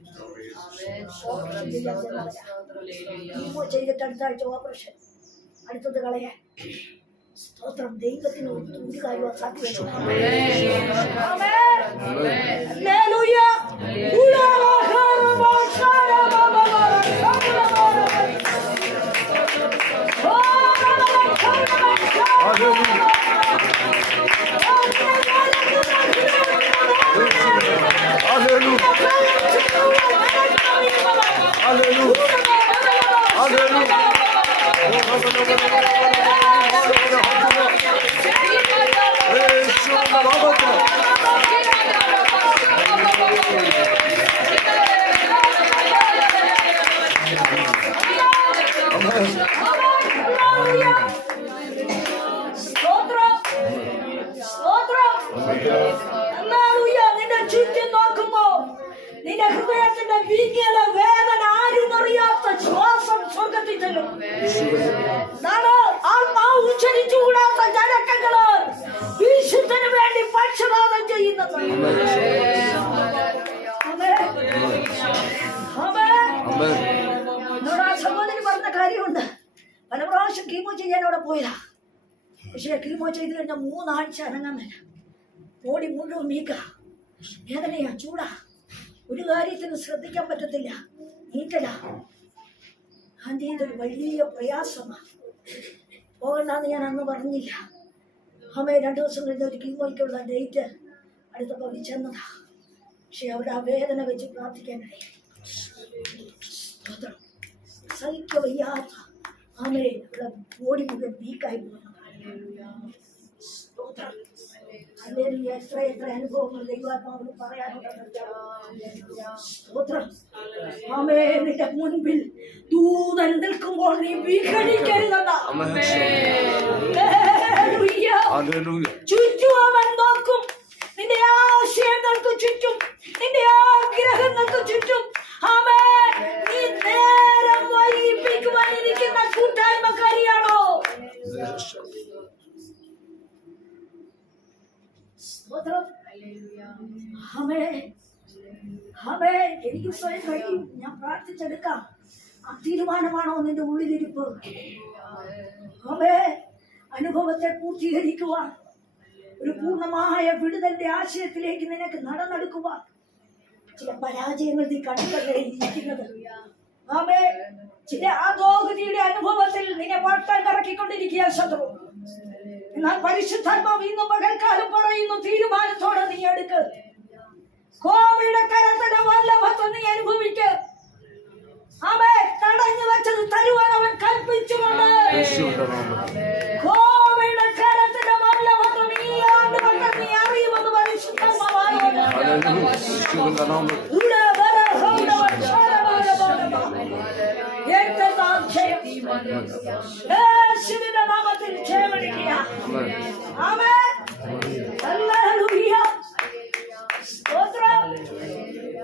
കീമോ ചെയ്തിട്ട് അടുത്ത ആഴ്ച ഓപ്പറേഷൻ, അടുത്തത് കളയാൻ. സ്തോത്രം. ദൈവത്തിന് ഒരു കാര്യം അസാധ്യമല്ല. നിന്റെ ചുറ്റും നോക്കുമ്പോ നിന്റെ ഹൃദയത്തിന്റെ വീഞ്ഞത വേദന ആരും അറിയാത്ത ശ്വാസം സ്വർഗത്തിൽ ചെല്ലും. ആത്മാവ് ഉച്ചരിച്ചുകൂടാത്ത ജനക്കങ്ങള് വിശുദ്ധന് വേണ്ടി പക്ഷപാതം ചെയ്യുന്നത്. എന്നോട് ആ സഹോദരി പറഞ്ഞ കാര്യമുണ്ട്. പല പ്രാവശ്യം കീമോ ചെയ്യാൻ അവിടെ പോയതാ. പക്ഷേ കീമോ ചെയ്ത് കഴിഞ്ഞാൽ 3 ആഴ്ച അനങ്ങാൻ മേല. ബോഡി മുഴുവൻ വീക്ക, വേദനയാ, ചൂടാ, ഒരു കാര്യത്തിന് ശ്രദ്ധിക്കാൻ പറ്റത്തില്ല, നീക്കല. ആന്റി ഇതൊരു വലിയ പ്രയാസമാണ്. പോകണ്ടെന്ന് ഞാൻ അന്ന് പറഞ്ഞില്ല. അമ്മയെ 2 ദിവസം കഴിഞ്ഞ ഒരു കീമോയ്ക്കുള്ള ഡേറ്റ് അടുത്തപ്പോൾ അവർ ചെന്നതാ. പക്ഷെ അവിടെ ആ വേദന വെച്ച് പ്രാർത്ഥിക്കാനായി സഹിക്ക വയ്യാത്ത ആമേ ഇവിടെ ബോഡി മുഴുവൻ വീക്കായി പോകുന്നു. അല്ലെങ്കിൽ എത്ര എത്ര അനുഭവങ്ങൾ ദൈവാത്മാവിന് പറയാനുണ്ട്. ആമേ നിന്റെ മുൻപിൽ ദൂതൻ നിൽക്കുമ്പോൾ നീ വിഘടിക്കരുതെന്നാ. ചുറ്റും അവൻ നോക്കും, നിന്റെ ആശയങ്ങൾക്ക് ചുറ്റും, നിന്റെ ആഗ്രഹങ്ങൾക്ക് ചുറ്റും. ആമേ നീ നേരം വൈകിപ്പിക്കുവാനിരിക്കുന്ന കൂട്ടായ്മക്കാരിയാണോ? എനിക്ക് സ്വയം കഴിയും, ഞാൻ പ്രാർത്ഥിച്ചെടുക്കാം. ആ തീരുമാനമാണോ നിന്റെ ഉള്ളിലിരിപ്പ്? അനുഭവത്തെ പൂർത്തീകരിക്കുവാൻ, ഒരു പൂർണ്ണമായ വിടുതലിന്റെ ആശയത്തിലേക്ക് നിനക്ക് നടന്നെടുക്കുവാൻ ചില പരാജയങ്ങൾ നീ കണ്ടുകൊണ്ടേ ഇരിക്കുന്നത്. ചില അധോഗതിയുടെ അനുഭവത്തിൽ നിന്നെ വട്ടം കറക്കിക്കൊണ്ടിരിക്കുക ശത്രു. എന്നാൽ പരിശുദ്ധാത്മാവ് ഇന്ന് പകൽക്കാലം പറയുന്നു, തീരുമാനത്തോടെ നീ എടുക്ക്. കോവിഡ് കരത്തിന്റെ വല്ലഭത്വം നീ അനുഭവിക്ക്. തടഞ്ഞു വെച്ചത് തരുവാൻ അവൻ കൽപ്പിച്ചുകൊണ്ട് കോവിഡ് കരത്തിന്റെ വല്ലഭത്വം ഈ ആണ്ടുകൊണ്ട് നീ അറിയുമെന്ന് പരിശുദ്ധാത്മാവാണ്. യേശുവിന്റെ നാമത്തിൽ ക്ഷേമണിക്കുക.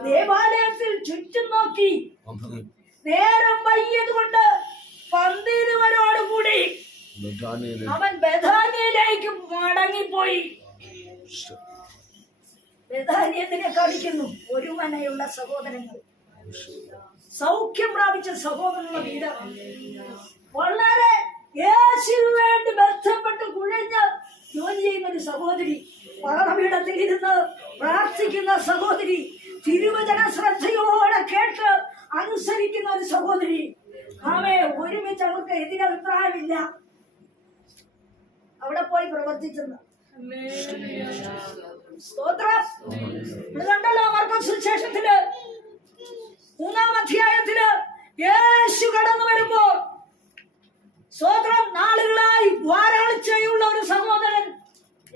ദേവാലയത്തിൽ ചുറ്റും നോക്കി നേരം വയ്യതുകൊണ്ട് പന്തിരുവരോടുകൂടി അവൻ ബഥാനിയയിലേക്ക് മടങ്ങിപ്പോയി. ബഥാനിയത്തിനെ കാണിക്കുന്നു. ഒരു മനയുള്ള സഹോദരങ്ങൾ, സൗഖ്യം പ്രാപിച്ച സഹോദരനുള്ള വീട്, വളരെ യേശുവിന് വേണ്ടി ബന്ധപ്പെട്ട് കുഴഞ്ഞ് ജോലി ചെയ്യുന്ന ഒരു സഹോദരി, പാഠപീഠത്തിൽ ഇരുന്ന് പ്രാർത്ഥിക്കുന്ന സഹോദരി, തിരുവചന ശ്രദ്ധയോടെ കേട്ട് അനുസരിക്കുന്ന ഒരു സഹോദരി. ഒരുമിച്ച് അവർക്ക് എതിരഭിപ്രായമില്ല. അവിടെ പോയി പ്രവർത്തിച്ചെന്ന് സ്തോത്രം. കണ്ടല്ലോ മാർക്കോസ് സുവിശേഷത്തില് 3-ാം അധ്യായത്തില് യേശു കടന്നു വരുമ്പോൾ സ്തോത്രം, നാളുകളായി വാരാഴ്ചയുള്ള ഒരു സഹോദരൻ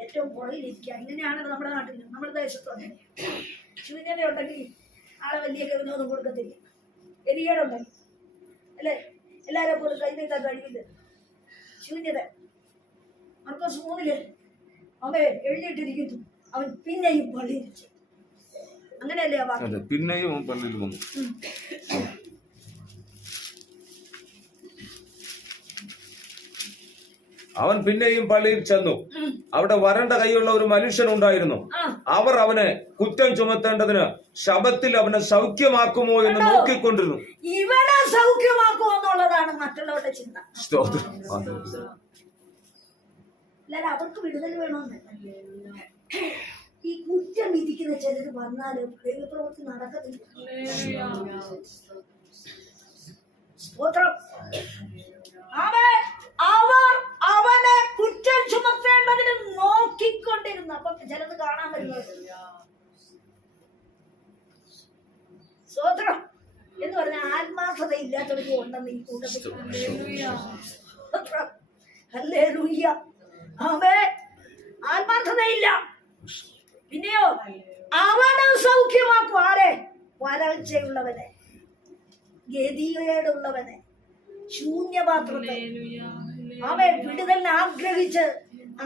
ഏറ്റവും പുറകിലിരിക്കുക. ഇങ്ങനെയാണ് നമ്മുടെ നാട്ടിൽ, നമ്മുടെ ദേശത്ത് ശൂന്യതയുണ്ടെങ്കിൽ ആളെ വലിയ വിനോദം കൊടുക്കത്തില്ല. എരിയേടുണ്ടെങ്കിൽ അല്ലേ, എല്ലാവരും പോലും കൈ നീട്ടാൻ കഴിയില്ല. ശൂന്യത. മാർക്കോസ് 3-ല് എഴുതിയിട്ടിരിക്കുന്നു, അവൻ പിന്നെയും പള്ളിയിൽ വെച്ചു. അങ്ങനെയല്ലേ ആ വാക്ക്? പിന്നെയും പള്ളിയിൽ വന്നു. അവൻ പിന്നെയും പള്ളിയിൽ ചെന്നു. അവിടെ വരണ്ട കൈയുള്ള ഒരു മനുഷ്യൻ ഉണ്ടായിരുന്നു. അവർ അവനെ കുറ്റം ചുമത്തേണ്ടതിന് ശബത്തിൽ അവനെ സൗഖ്യമാക്കുമോ എന്ന് നോക്കിക്കൊണ്ടിരുന്നു. ഇവനെ സൗഖ്യമാക്കുമോ എന്നുള്ളതാണ് മറ്റുള്ളവരുടെ ചിന്ത. എല്ലാരും അവർക്ക് വിടുതൽ വേണമെന്നല്ല. ഈ കുറ്റം വിധിക്കുന്ന ചിലർ വന്നാലും ദൈവപ്രവൃത്തി നടക്കത്തില്ല. അവർ അവനെ കുറ്റം ചുമത്തേണ്ടതിന് നോക്കിക്കൊണ്ടിരുന്നു. അപ്പൊ ചിലത് കാണാൻ വരുന്നത് സ്വോത്രം എന്ന് പറഞ്ഞ ആത്മാർത്ഥത ഇല്ലാത്തവർക്ക് ഉണ്ടെന്ന് ഈ കൂട്ടത്തിൽ. ആത്മാർത്ഥതയില്ല. പിന്നെയോ അവനെ സൗഖ്യമാക്കും. ആരെ? വരൾച്ചയുള്ളവനെ, ഗതികേടുള്ളവനെ, ശൂന്യപാത്രത്തെ. അവൻ വിടുതലിനെ ആഗ്രഹിച്ച്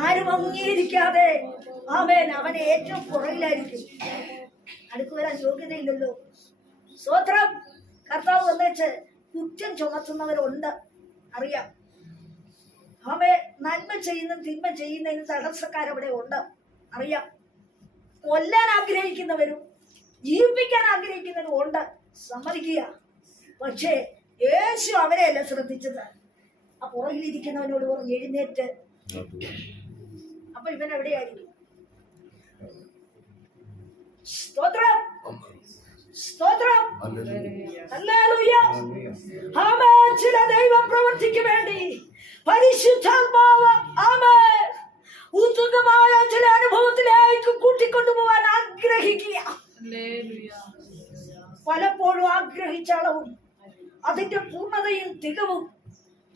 ആരും അംഗീകരിക്കാതെ അവനെ ഏറ്റവും പുറകിലായിരിക്കും. അടുക്ക് വരാൻ യോഗ്യതയില്ലല്ലോ. സ്തോത്രം. കർത്താവ് വന്നേച്ച് കുറ്റം ചുമത്തുന്നവരുണ്ട്, അറിയാം. നന്മ ചെയ്യുന്ന തിന്മ ചെയ്യുന്നതിന് തടസ്സക്കാരവിടെ ഉണ്ട്, അറിയാം. കൊല്ലാൻ ആഗ്രഹിക്കുന്നവരും ജീവിപ്പിക്കാൻ ആഗ്രഹിക്കുന്നവരും ഉണ്ട്, സമ്മതിക്കുക. പക്ഷേ യേശു അവരെയല്ല ശ്രദ്ധിച്ചത്. ആ പുറകിലിരിക്കുന്നവനോട് പറഞ്ഞു എഴുന്നേറ്റ്. അപ്പൊ ഇവൻ എവിടെയായിരിക്കും? സ്തോത്രം, സ്തോത്രം, ഹല്ലേലൂയ. ആമേൻ. ചില ദൈവപ്രവൃത്തിക്ക് വേണ്ടി പരിശുദ്ധാത്മാവ് ആമേൻ ഉത്തുംഗമായ ചില അനുഭവത്തിലേക്ക് കൂട്ടിക്കൊണ്ടുപോകാൻ ആഗ്രഹിക്കുക. പലപ്പോഴും ആഗ്രഹിച്ച അളവും അതിന്റെ പൂർണ്ണതയും തികവും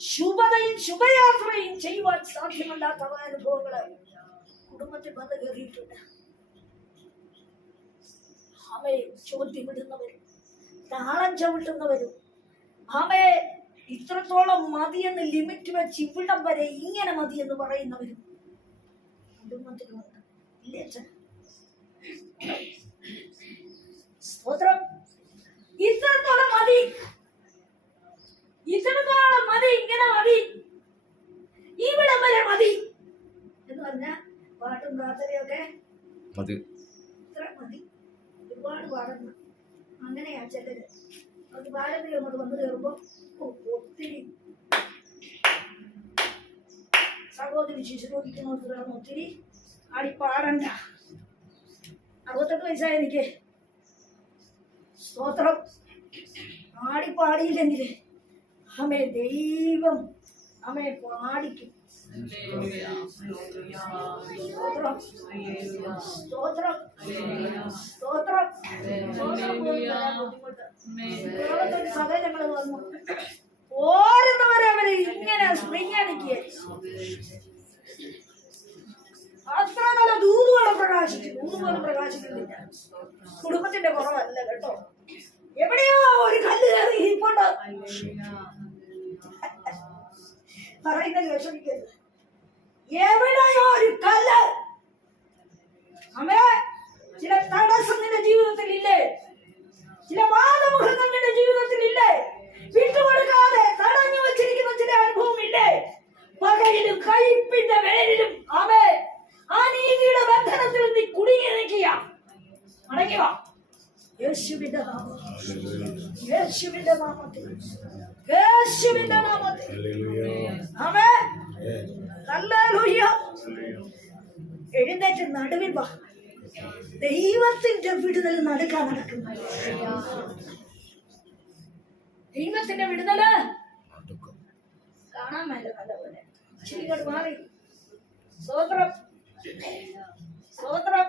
ശുഭതയും ശുഭയാത്രയും ചെയ്യുവാൻ സാധ്യമല്ലാത്ത അനുഭവങ്ങള് കുടുംബത്തിൽ വന്ന് കയറിയിട്ടുണ്ട്. ആമേ ചോദ്യം ഇടുന്നവരും താളം ചവിട്ടുന്നവരും ആമേ ഇത്രത്തോളം മതിയെന്ന് ലിമിറ്റ് വെച്ച് ഇവിടം വരെ ഇങ്ങനെ മതിയെന്ന് പറയുന്നവരും കുടുംബത്തിലുണ്ട്. ഇല്ലേ അച്ഛൻ? സ്തോത്രം. ഇത്രത്തോളം മതി, ഇത്രത്തോളം മതി, ഇങ്ങനെ മതി, ഇവിടം വരെ മതി എന്ന് പറഞ്ഞ പാട്ടും പ്രാർത്ഥനയൊക്കെ ഇത്ര മതി. ഒരുപാട് പാടുന്ന അങ്ങനെയാ ചിലര്. അത് പാരമ്പര്യം അങ്ങോട്ട് വന്നു കയറുമ്പോ ഒത്തിരി സഹോദരി ശിശുരോഗിക്കുന്നോട് കിടന്ന് ഒത്തിരി ആടി പാടണ്ട. 68 വയസ്സായ എനിക്ക്. സ്തോത്രം. ആടിപ്പാടിയില്ലെങ്കിൽ അമ്മേ ദൈവം അമ്മേ പാടിക്കും. സ്തോത്രം, സ്തോത്രം, സ്തോത്രം. സഭ ഞങ്ങൾ വന്നു ഓരോന്നവരെ അവര് ഇങ്ങനെ സ്പ്രിങ് അടിക്കുക. അത്ര നല്ല ദൂതുപോലെ പ്രകാശിച്ചു. ദൂതുപോലെ പ്രകാശിക്കുന്നില്ല. കുടുംബത്തിന്റെ കുറവല്ല കേട്ടോ. എവിടെയോ ഒരു കല്ല് കയറി ഇരിപ്പുണ്ട്. പറയുന്നത് വിഷമിക്കരുത്. എവിടെയോ ഒരു കല്ല്. അമ്മേ ചില തടസ്സം നിന്റെ ജീവിതത്തിൽ ഇല്ലേ? ചില വാദമുഖങ്ങൾ നിന്റെ ജീവിതത്തിൽ ഇല്ലേ? വിട്ടുകൊടുക്കാതെ തടഞ്ഞു വെച്ചിരിക്കുന്ന ചില അനുഭവം ഇല്ലേ? പകയിലും കയ്പിന്റെ വേരിലും ആമേ ആ നീതിയുടെ ബന്ധനത്തിൽ നീ കുടുങ്ങി നിൽക്കുക. മടങ്ങിവാ. യേശുവിന്റെ നാമത്തിൽ, യേശുവിന്റെ നാമത്തിൽ, യേശുവിന്റെ നാമത്തിൽ. ആമേൻ. ഹല്ലേലൂയ. എഴുന്നേറ്റ് നടുവിൽ വാ. ദൈവത്തിന്റെ വിടുതൽ നടക്കാൻ നടക്കുന്നു. ദൈവത്തിന്റെ വിടുതല് കാണാൻ വേണ്ട നല്ലപോലെ. ഇങ്ങോട്ട് മാറി. സ്തോത്രം, സ്തോത്രം.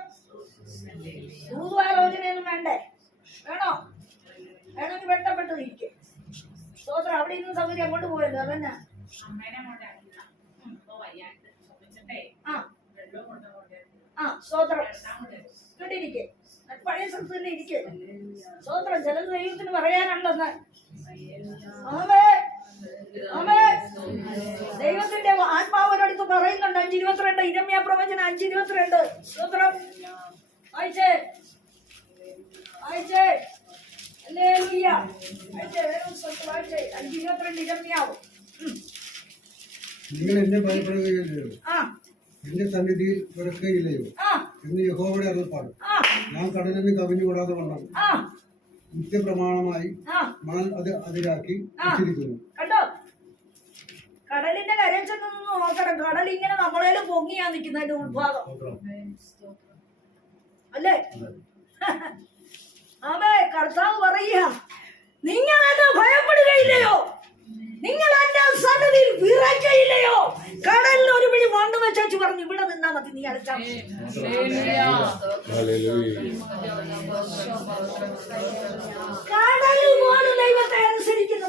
ദൂതാലോചനയൊന്നും വേണ്ടേ? വേണോ? വേണമെങ്കിൽ വെട്ടപ്പെട്ട് ഇരിക്കും. സ്തോത്രം. അവിടെ ഇന്ന് സൗകര്യം അങ്ങോട്ട് പോയല്ലോ. അതന്നെ. സ്തോത്രം. ഇരിക്കെ പഴയ സ്ഥലത്ത് തന്നെ ഇരിക്കെ. സ്തോത്രം. ചിലത് ദൈവത്തിന് പറയാനുണ്ടെന്ന്. ദൈവത്തിന്റെ ആത്മാവിനടുത്ത് പറയുന്നുണ്ട്. 5:22 ഇരമ്യാ പ്രവചനം 5:22. സ്തോത്രം. വായിച്ചേ, വായിച്ചേ. ഹല്ലേലൂയ. വായിച്ചേ, വായിച്ചേ. 5:22 ഇരമ്യാവ്. നിങ്ങൾ എന്നെ ഭയപ്പെടുകയില്ലയോ, എന്റെ സന്നിധിയിൽ വിറക്കുകയില്ലയോ എന്ന് യഹോവയുടെ അരുളപ്പാട്. ഞാൻ കടലിന് കവിഞ്ഞുകൂടാതെ വണ്ണം നിത്യപ്രമാണമായി മണൽ അത് അതിരാക്കി വെച്ചിരിക്കുന്നു. കണ്ടോ? കടലിന്റെ കരയിൽ ചെന്ന് നോക്കണം. കടൽ ഇങ്ങനെ നമ്മളേലും പൊങ്ങിയാ നിൽക്കുന്നതിന്റെ ഉൾഭാഗം അല്ലേ? ആമേ. കർത്താവ് പറയുക, നിങ്ങൾ എന്നെ ഭയപ്പെടുകയില്ലയോ, നിങ്ങൾ എന്റെ സന്നിധിയിൽ വിറയ്ക്കയില്ലയോ. കടലിൽ ഒരു പിടി മണ്ണ് വെച്ചു പറഞ്ഞു, ഇവിടെ നിന്നാ മതി, നീ അടച്ചാ മതി. കടൽ പോലും ദൈവത്തെ അനുസരിക്കുന്ന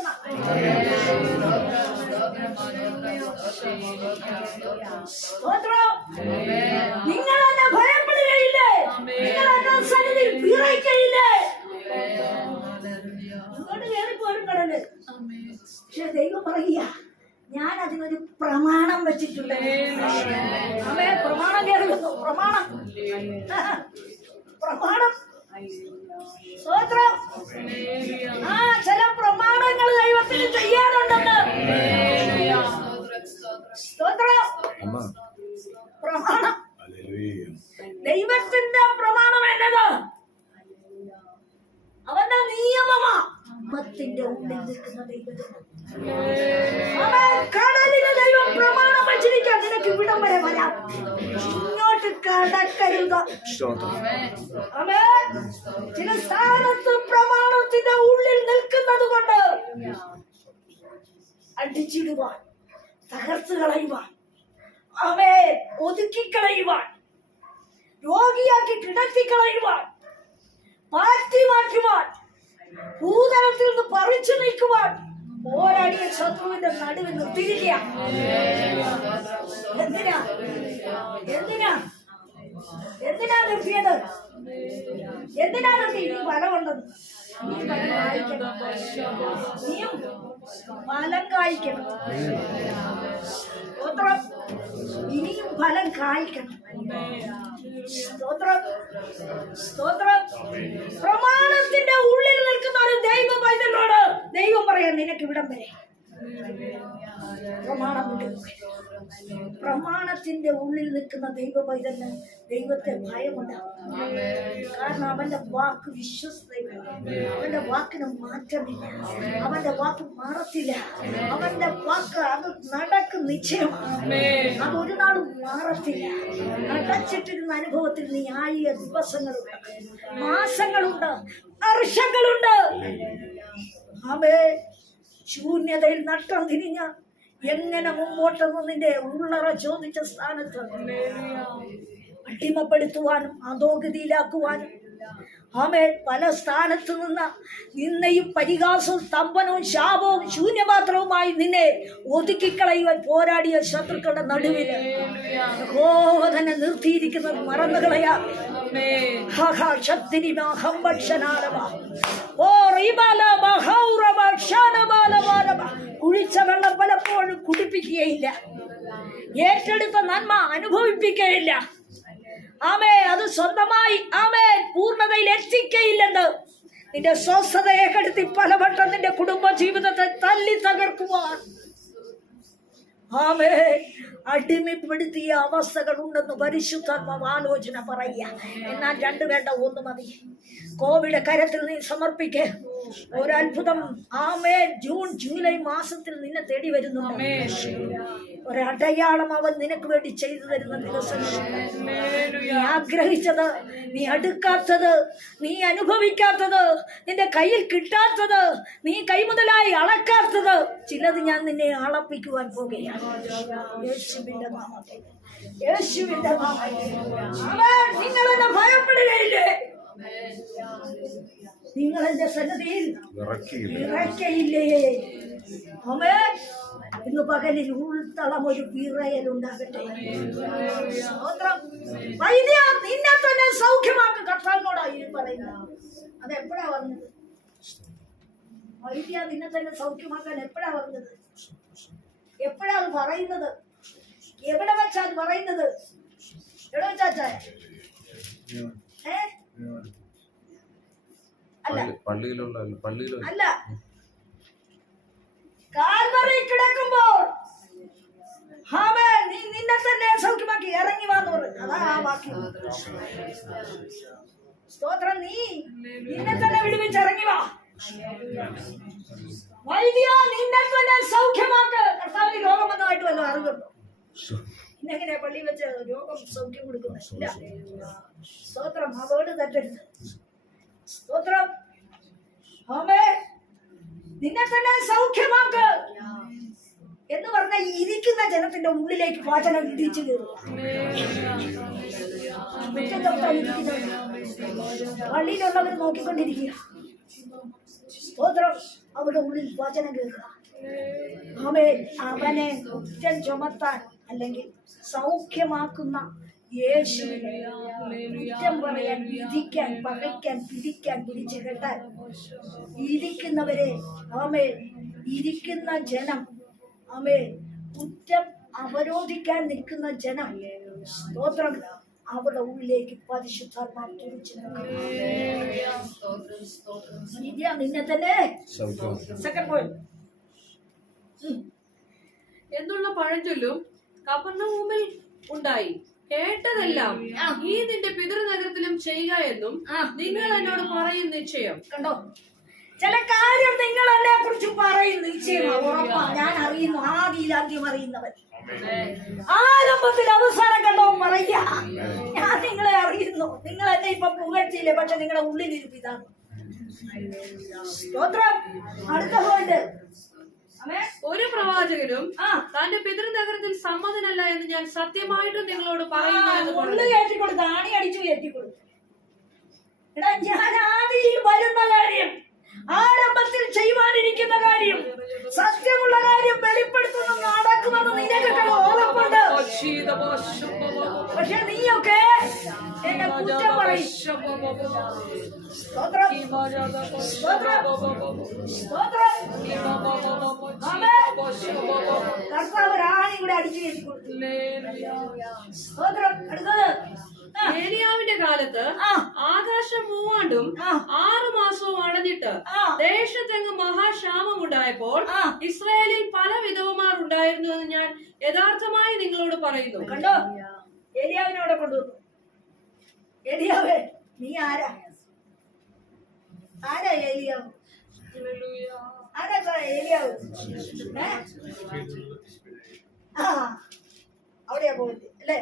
നിങ്ങൾ എന്നെ ഭയപ്പെടുകയില്ലേ, നിങ്ങൾ എന്റെ സന്നിധിയിൽ വിറയ്ക്കയില്ലേ. ഇങ്ങോട്ട് കയറിപ്പോരും കടല്. പക്ഷെ ദൈവം പറയുക, ഞാൻ അതിനൊരു പ്രമാണം വെച്ചിട്ടുണ്ട്. അവേ പ്രമാണം കേൾക്കുന്നു. പ്രമാണം, പ്രമാണം. സ്തോത്രം. ചില പ്രമാണങ്ങൾ ദൈവത്തിന് ചെയ്യാനുണ്ടെന്ന്. സ്തോത്രം. പ്രമാണം. ദൈവത്തിന്റെ പ്രമാണം എന്നത് അവന്റെ നിയമമാ. ഉള്ളിൽ നിൽക്കുന്ന ദൈവം ആമേൻ. കടലിന് ദൈവം പ്രമാണം വച്ചിരിക്കാൻ നിനക്ക് ഇവിടം വരെ വരാം, ഇങ്ങോട്ട് കടക്കരുത്. ആമേൻ. ചില സ്ഥാനത്ത് പ്രമാണത്തിന്റെ ഉള്ളിൽ നിൽക്കുന്നത് കൊണ്ട് അടിച്ചിടുവാൻ, തകർത്ത് കളയുവാൻ, അവയെ ഒതുക്കിക്കളയുവാൻ, രോഗിയാക്കി കിടത്തിക്കളയുവാൻ, മാറ്റി മാറ്റുവാൻ, ഭൂതലത്തിൽ നിന്ന് പറിച്ചു നീക്കുവാൻ പോരാടിയ ശത്രുവിന്റെ നടുവിൽ നിർത്തിയിരിക്കുക. എന്തിനാ എന്തിനാ എന്തിനാ നിർത്തിയത്? എന്തിനാ നിർത്തി? നീ ഫലമുണ്ടെന്ന്. നീ ഫലം കായ്ക്കണം. നീയും ഫലം കായ്ക്കണം. സ്തോത്രം. ഇനിയും ഫലം കായ്ക്കണം. സ്തോത്രം. സ്തോത്രം. പ്രമാണത്തിന്റെ ഉള്ളിൽ നിൽക്കുന്ന ഒരു ദൈവ പൈതലോട് ദൈവം പറയാൻ നിനക്ക് ഇവിടം വരെ. പ്രമാണം വിട്ടു. പ്രമാണത്തിന്റെ ഉള്ളിൽ നിൽക്കുന്ന ദൈവ പൈതലിന് ദൈവത്തെ ഭയമുണ്ടാകും. കാരണം അവന്റെ വാക്ക് വിശ്വസ്തയാണ്. അവന്റെ വാക്കിന് മാറ്റമില്ല. അവന്റെ വാക്ക് മാറത്തില്ല. അവന്റെ വാക്ക് അത് നടക്കും നിശ്ചയമാണ്. അതൊരു നാളും മാറത്തില്ല. നടച്ചിട്ടിരുന്ന അനുഭവത്തിൽ നീ ആയ ദിവസങ്ങളുണ്ട്, മാസങ്ങളുണ്ട്, വർഷങ്ങളുണ്ട്. അവേ ശൂന്യതയിൽ നട്ടം തിരിഞ്ഞ എങ്ങനെ മുമ്പോട്ടെന്ന് നിന്റെ ഉള്ളറ ചോദിച്ച സ്ഥാനത്ത് അടിമപ്പെടുത്തുവാനും അധോഗതിയിലാക്കുവാനും ആമേൻ പല സ്ഥാനത്ത് നിന്ന് നിന്നെയും പരിഹാസവും സ്തംഭനവും ശാപവും ശൂന്യപാത്രവുമായി നിന്നെ ഒതുക്കിക്കളയുവാൻ പോരാടിയ ശത്രുക്കളുടെ നടുവില് യഹോവനെ നിർത്തിയിരിക്കുന്നത് മറന്നുകളയാ. കുഴിച്ച വെള്ളം പലപ്പോഴും കുടിപ്പിക്കുകയില്ല, ഏറ്റെടുത്ത നന്മ അനുഭവിപ്പിക്കുകയില്ല. ആമേ അത് സ്വന്തമായി ആമേ പൂർണ്ണതയിൽ എത്തിക്കയില്ലെന്ന് നിന്റെ സ്വസ്ഥതയെ കെടുത്തി പലവട്ടം നിന്റെ കുടുംബ ജീവിതത്തെ തല്ലി തകർക്കുവാൻ ആമേ അടിമപ്പെടുത്തിയ അവസ്ഥകളുണ്ടെന്ന് പരിശുദ്ധാത്മാവ് ആലോചന പറയുക. എന്നാൽ രണ്ടു വേണ്ട, ഒന്ന് മതി. കോവിഡ് കരത്തിൽ നീ സമർപ്പിക്കേ. ഒരത്ഭുതം ആമേ ജൂൺ ജൂലൈ മാസത്തിൽ നിന്നെ തേടി വരുന്നുണ്ട്. ഒരടയാളം അവൻ നിനക്ക് വേണ്ടി ചെയ്തു തരുന്ന ദിവസം. നീ ആഗ്രഹിച്ചത്, നീ അടുക്കാത്തത്, നീ അനുഭവിക്കാത്തത്, നിന്റെ കയ്യിൽ കിട്ടാത്തത്, നീ കൈമുതലായി അളക്കാത്തത് ചിലത് ഞാൻ നിന്നെ അളപ്പിക്കുവാൻ പോകുകയാണ്. യേശുവിന്റെ നാമത്തിൽ, യേശുവിന്റെ നാമത്തിൽ. നിങ്ങൾ എന്നെ ഭയപ്പെടുകയില്ലേ? നിങ്ങൾ എന്റെ സന്നദ്ധിയിൽ വിറയ്ക്കയില്ലേ? ആമേൻ. ഇന്ന് പകലിൽ ഉൾത്തളം ഒരു വിറയലുണ്ടാകട്ടെ. വൈദ്യ നിന്നെ തന്നെ സൗഖ്യമാക്ക്. കർത്താവിനോടായി പറയുന്നത്. അതെപ്പോഴാ വന്നത്? വൈദ്യ നിന്നെ തന്നെ സൗഖ്യമാക്കാൻ എപ്പോഴാ വന്നത്? എപ്പോഴാ അത് പറയുന്നത്? എവിടെ വെച്ചാ അത് പറയുന്നത്? എവിടെ വെച്ചാ? അല്ല, കാൽവറി കിടക്കുമ്പോൾ നീ നിന്നെ തന്നെ സൗഖ്യമാക്കി ഇറങ്ങി വാന്ന് പറഞ്ഞു. അതാ ആ വാക്യം. സ്തോത്രം. നീ നിന്നെ തന്നെ വിടുവിച്ച് ഇറങ്ങി വാ. വൈദ്യ നിന്നെ തന്നെ സൗഖ്യമാക്ക്. കർത്താവിന് രോഗം വന്നതായിട്ട് വല്ല അറിവുണ്ടോ? ഇന്നെങ്ങനെയാ പള്ളി വെച്ച് രോഗം സൗഖ്യം കൊടുക്കുന്നില്ല. സ്തോത്രം. അവോട് തെറ്റരുത്. സ്തോത്രം. ആമേൻ. നിന്നെ തന്നെ സൗഖ്യമാക്ക് എന്ന് പറഞ്ഞ ഇരിക്കുന്ന ജനത്തിന്റെ ഉള്ളിലേക്ക് വാചനം ഇടിച്ചു കയറും. പള്ളിയിലുള്ളവർ നോക്കിക്കൊണ്ടിരിക്കുക. സ്തോത്രം. അവരുടെ ഉള്ളിൽ വചനം കേൾക്കുക. ആമേൻ. അവനെ കുറ്റം ചുമത്താൻ അല്ലെങ്കിൽ സൗഖ്യമാക്കുന്ന യേശുവിനെ കുറ്റം പറയാൻ, വിധിക്കാൻ, പകയ്ക്കാൻ, പിടിക്കാൻ, പിടിച്ചു കെട്ടാൻ ഇരിക്കുന്നവരെ ആമേ, ഇരിക്കുന്ന ജനം ആമേ, കുറ്റം അവരോധിക്കാൻ നിൽക്കുന്ന ജനം സ്തോത്രം അവരുടെ ഉള്ളിലേക്ക് പരിശുദ്ധാത്മാവ് തുറച്ചു നിന്നെ തന്നെ. സെക്കൻഡ് പോയിന്റ് എന്നുള്ള പഴഞ്ചൊല്ലും കഫർന്നഹൂമിൽ ഉണ്ടായി. കേട്ടതെല്ലാം ഈ നിന്റെ പിതൃനഗരത്തിലും ചെയ്യുക എന്നും നിങ്ങൾ എന്നോട് പറയും നിശ്ചയം. കണ്ടോ? ചില കാര്യം നിങ്ങൾ എന്നെ കുറിച്ച് പറയും. നിശ്ചയമാണ്, ഉറപ്പാ. ഞാൻ അറിയുന്നു, ആദ്യം അറിയുന്നവൻ, ആരംഭത്തിൽ അവസാനം കണ്ടവൻ പറയാ. ഞാൻ നിങ്ങളെ അറിയുന്നു. നിങ്ങൾ എന്നെ ഇപ്പൊ പുകഴ്ചയില്ലേ, പക്ഷെ നിങ്ങളുടെ ഉള്ളിലിരിപ്പ് ഇതാണ്. സ്തോത്രം. അടുത്ത പോയിന്റ്. ഒരു പ്രവാചകനും തന്റെ പിതൃനഗരത്തിൽ സമ്മതനല്ല എന്ന് ഞാൻ സത്യമായിട്ടും നിങ്ങളോട് പറയുന്നു. ഉള്ളു കയറ്റിക്കൊടുത്ത് ആണി അടിച്ചു കയറ്റിക്കൊടുത്തു. എടാ, ഞാൻ ആദിയിൽ വരുന്ന കാര്യം, ആരംഭത്തിൽ ചെയ്യുവാനിരിക്കുന്ന കാര്യം, സത്യമുള്ള കാര്യം വെളിപ്പെടുത്തുന്ന നടക്കുമെന്ന് നിനക്കൊക്കെ ഓർമ്മയുണ്ട്. പക്ഷെ നീയൊക്കെ എന്നെ കുറ്റം പറയും. സ്തോത്രം, സ്തോത്രം, സ്തോത്രം. കർത്താവ് ഒരാണി കൂടെ അടിച്ചു കയറ്റിക്കൊടുത്തു. സ്തോത്രം. അടുത്തത്. ഏലിയാവിന്റെ കാലത്ത് ആകാശം 3 ആണ്ടും 6 മാസവും അടഞ്ഞിട്ട് ദേശത്തെങ്ങ് മഹാക്ഷാമം ഉണ്ടായപ്പോൾ ഇസ്രായേലിൽ പല വിധവമാർ ഉണ്ടായിരുന്നു എന്ന് ഞാൻ യഥാർത്ഥമായി നിങ്ങളോട് പറയുന്നു. കണ്ടോ, ഏലിയാവിനോടെ കൊണ്ടുവന്നു. ഏലിയാവേ, നീ ആരാ? ആരാ ഏലിയാവ്? ആരാ ഏലിയാവ്? അവിടെയാ പോയിട്ട് അല്ലേ?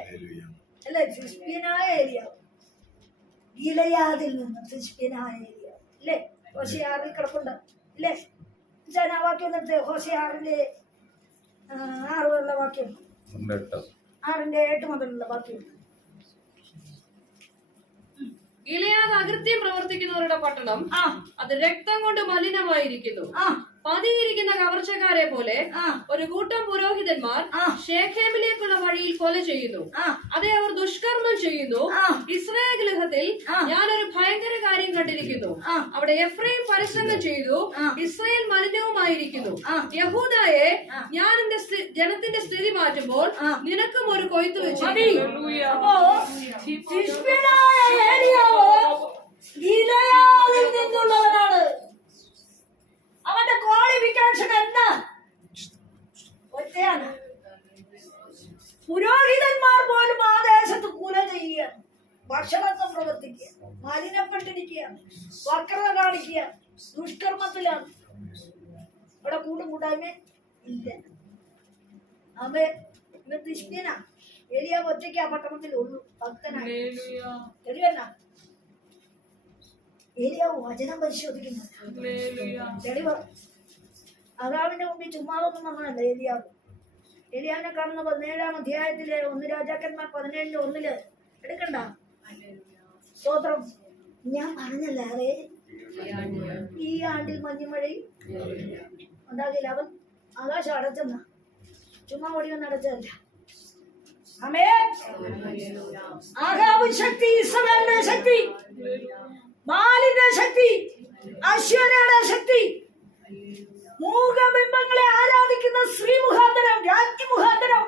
അല്ലേ? തിസ്ബിയനായ ഏലിയാവ്, ഗിലെയാദിൽ നിന്ന് തിസ്ബിയനായ ഏലിയാവ് അല്ലേ? ഹോശേയ 6 കിടപ്പുണ്ട് അല്ലേ? ആ വാക്യം എന്നിട്ട് ഹോശേയ 6 മുതലുള്ള വാക്യം, 6:8 മുതലുള്ള വാക്യം. ഗിലെയാദ് അകൃത്യം പ്രവർത്തിക്കുന്നവരുടെ പട്ടണം, അത് രക്തം കൊണ്ട് മലിനമായിരിക്കുന്നു. പതിയിരിക്കുന്ന കവർച്ചക്കാരെ പോലെ ഒരു കൂട്ടം പുരോഹിതന്മാർ ശേഖേമിലേക്കുള്ള വഴിയിൽ കൊല ചെയ്യുന്നു. അതെ, അവർ ദുഷ്കർമ്മം ചെയ്യുന്നു. ഇസ്രായേൽ ഗൃഹത്തിൽ ഞാനൊരു ഭയങ്കര കാര്യം കണ്ടിരിക്കുന്നു. അവിടെ എഫ്രൈം പരിശ്രമം ചെയ്തു, ഇസ്രായേൽ മലിനവുമായിരിക്കുന്നു. യഹൂദായെ, ഞാൻ എന്റെ ജനത്തിന്റെ സ്ഥിതി മാറ്റുമ്പോൾ നിനക്കും ഒരു കൊയ്ത്ത് വെച്ചു. നിന്നുള്ളവനാണ്. അവന്റെ ക്വാളിഫിക്കേഷൻ എന്താ? ഒറ്റയാണ്. പുരോഹിതന്മാർ പോലും ആ ദേശത്ത് കുല ചെയ്യുക, ഭക്ഷണത്തെ പ്രവർത്തിക്കുക, മലിനപ്പെട്ടിരിക്കുകയാണ്, വക്രത കാണിക്കുക, ദുഷ്കർമ്മത്തിലാണ്. ഇവിടെ കൂടും കൂട്ടായ്മ ഇല്ല. അവൻ തിഷ്കനാ. ഏലിയാവ് ഒറ്റയ്ക്ക് ആ പട്ടണത്തിലുള്ളൂ, ഭക്തനാണ്. തെളിവല്ല, ഏലിയാവ് വചനം പരിശോധിക്കുന്നു. തെളിവ് അഹാബിന്റെ മുമ്പിൽ ചുമ്മാതൊന്നും വന്നതല്ല ഏലിയാവ്. ഏലിയാവിനെ കാണുന്ന 17-ാം അധ്യായത്തിലെ 1 രാജാക്കന്മാർ 17:1 എടുക്കണ്ട. സ്തോത്രം. ഞാൻ പറഞ്ഞല്ലാതെ ഈ ആണ്ടിൽ മഞ്ഞുമഴയും ഉണ്ടാകില്ല. അവൻ ആകാശം അടച്ചെന്ന ചുമ്മാ ഓടിയൊന്നും അടച്ചതല്ല. ആഹാബ് ശക്തി, ഇസ്രായേലിന്റെ ശക്തി, ബാലിന്റെ ശക്തി, അശ്വരയുടെ ശക്തി, മൂകബിംബങ്ങളെ ആരാധിക്കുന്ന സ്ത്രീ മുഖാന്തരം, രാജ്ഞി മുഖാന്തരം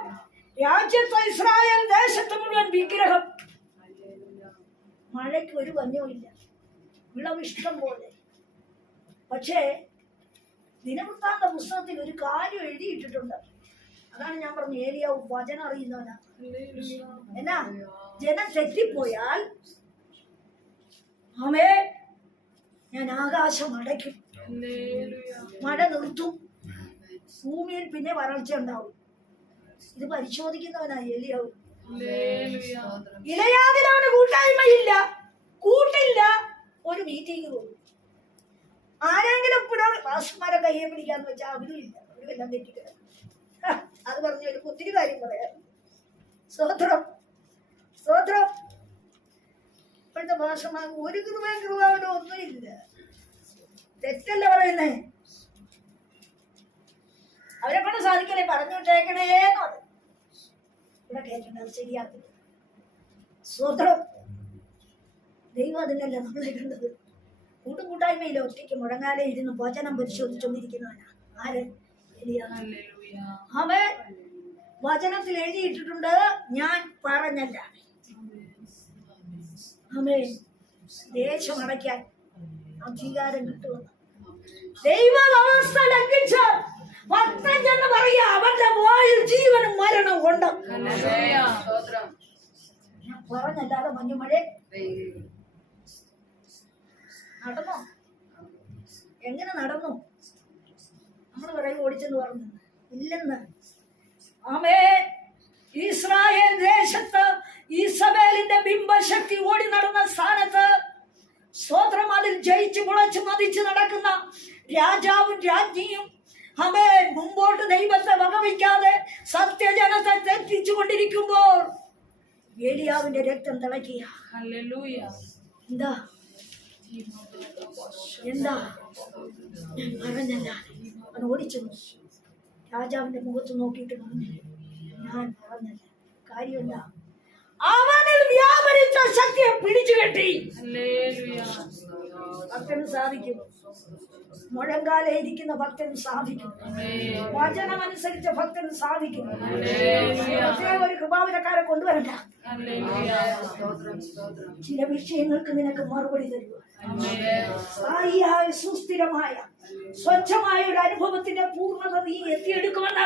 രാജ്യത്തെ ഇസ്രായേൽ ദേശത്ത് മുഴുവൻ വിഗ്രഹം. മഴയ്ക്ക് ഒരു വന്യവുമില്ല, വിളവിഷ്ടം പോലെ. പക്ഷേ ദിനവൃത്താന്ത പുസ്തകത്തിൽ ഒരു കാര്യം എഴുതിയിട്ടിട്ടുണ്ട്. അതാണ് ഞാൻ പറഞ്ഞു, ഏലിയാവ് വചനം അറിയുന്നവനാ. എന്നാ ജനം തെറ്റിപ്പോയാൽ അവേ ഞാൻ ആകാശം അടയ്ക്കും, മഴ നിർത്തും, ഭൂമിയിൽ പിന്നെ വരൾച്ച ഉണ്ടാവും. ഇത് പരിശോധിക്കുന്നവനാ ഏലിയാവ്. ഇലയാതിലാണ് കൂട്ടായ്മയില്ല, കൂട്ടില്ല, ഒരു മീറ്റിംഗ് പോകും. ആരെങ്കിലും പാസ്റ്റർമാരെ കയ്യെ പിടിക്കാന്ന് വെച്ചാൽ അവരും ഇല്ല, അവരും എല്ലാം തെറ്റിക്കിടക്കും. അത് പറഞ്ഞു ഒരു ഒത്തിരി കാര്യം പറയാം. സ്തോത്രം, സ്തോത്രം. ഇപ്പോഴത്തെ ഭാഷമാർ ഒരു കൃപാവനോ ഒന്നുമില്ല. തെറ്റല്ല പറയുന്നേ. അവരെ കൊണ്ട് സാധിക്കണേ പറഞ്ഞു വിട്ടേക്കണേന്ന് പറയും. ഇവിടെ കേൾക്കേണ്ടത് ശരിയാക്കില്ല. സ്തോത്രം. ദൈവം അതിനല്ല നമ്മളെ കണ്ടത്. കൂട്ടുകൂട്ടായ്മയിലെ ഒറ്റയ്ക്ക് മുഴങ്ങാതെ ഇരുന്ന് വചനം പരിശോധിച്ചുകൊണ്ടിരിക്കുന്നവനാ. ആര്? അവൻ വചനത്തിൽ എഴുതിയിട്ടിട്ടുണ്ട്, ഞാൻ പറഞ്ഞല്ല. അവൻ ദേശം അടയ്ക്കാൻ അധികാരം കിട്ടുമെന്ന്. ദൈവ വ്യവസ്ഥ ലംഘിച്ചാൽ ഭക്തൻ എന്ന് പറയാ അവന്റെ വായിൽ ജീവനും മരണവും ഉണ്ട്. ഞാൻ പറഞ്ഞല്ലാതെ മഞ്ഞുമഴ നടന്നോ? എങ്ങനെ നടന്നു? നമ്മൾ പറയും ഓടിച്ചെന്ന് പറഞ്ഞു, ഇല്ലെന്ന്. ആമേ, ഇസ്രായേൽ ദേശത്ത് ഈസബേലിന്റെ ബിംബശക്തി ഓടി നടന്ന സ്ഥാനത്ത് സ്തോത്രം, അതിൽ ജയിച്ചു മുളച്ചു മതിച്ചു നടക്കുന്ന രാജാവും രാജ്ഞിയും അവൻ മുമ്പോട്ട് ദൈവത്തെ വകവയ്ക്കാതെ സത്യജനത്തെ തെറ്റിച്ചു കൊണ്ടിരിക്കുമ്പോൾ ഏലിയാവിന്റെ രക്തം തിളക്കിയ എന്താ എന്താ ഞാൻ പറഞ്ഞല്ല, അവൻ ഓടിച്ചു. രാജാവിന്റെ മുഖത്ത് നോക്കിയിട്ട് പറഞ്ഞു, ഞാൻ പറഞ്ഞല്ല. കാര്യം എന്താ? അവനിൽ വ്യാപരിച്ച ശക്തിയെ പിടിച്ചു കെട്ടി. ഭക്തന് സാധിക്കും, മുഴങ്കാലെ ഇരിക്കുന്ന ഭക്തന് സാധിക്കും, വചനമനുസരിച്ച ഭക്തന് സാധിക്കും. പ്രത്യേക ഒരു കൃപാവരക്കാരെ കൊണ്ടുവരണ്ട. ചില വിഷയങ്ങൾക്ക് നിനക്ക് മറുപടി തരുക. സ്ഥായിയായ സുസ്ഥിരമായ സ്വച്ഛമായ ഒരു അനുഭവത്തിന്റെ പൂർണ്ണത നീ എത്തിയെടുക്കുമെന്ന്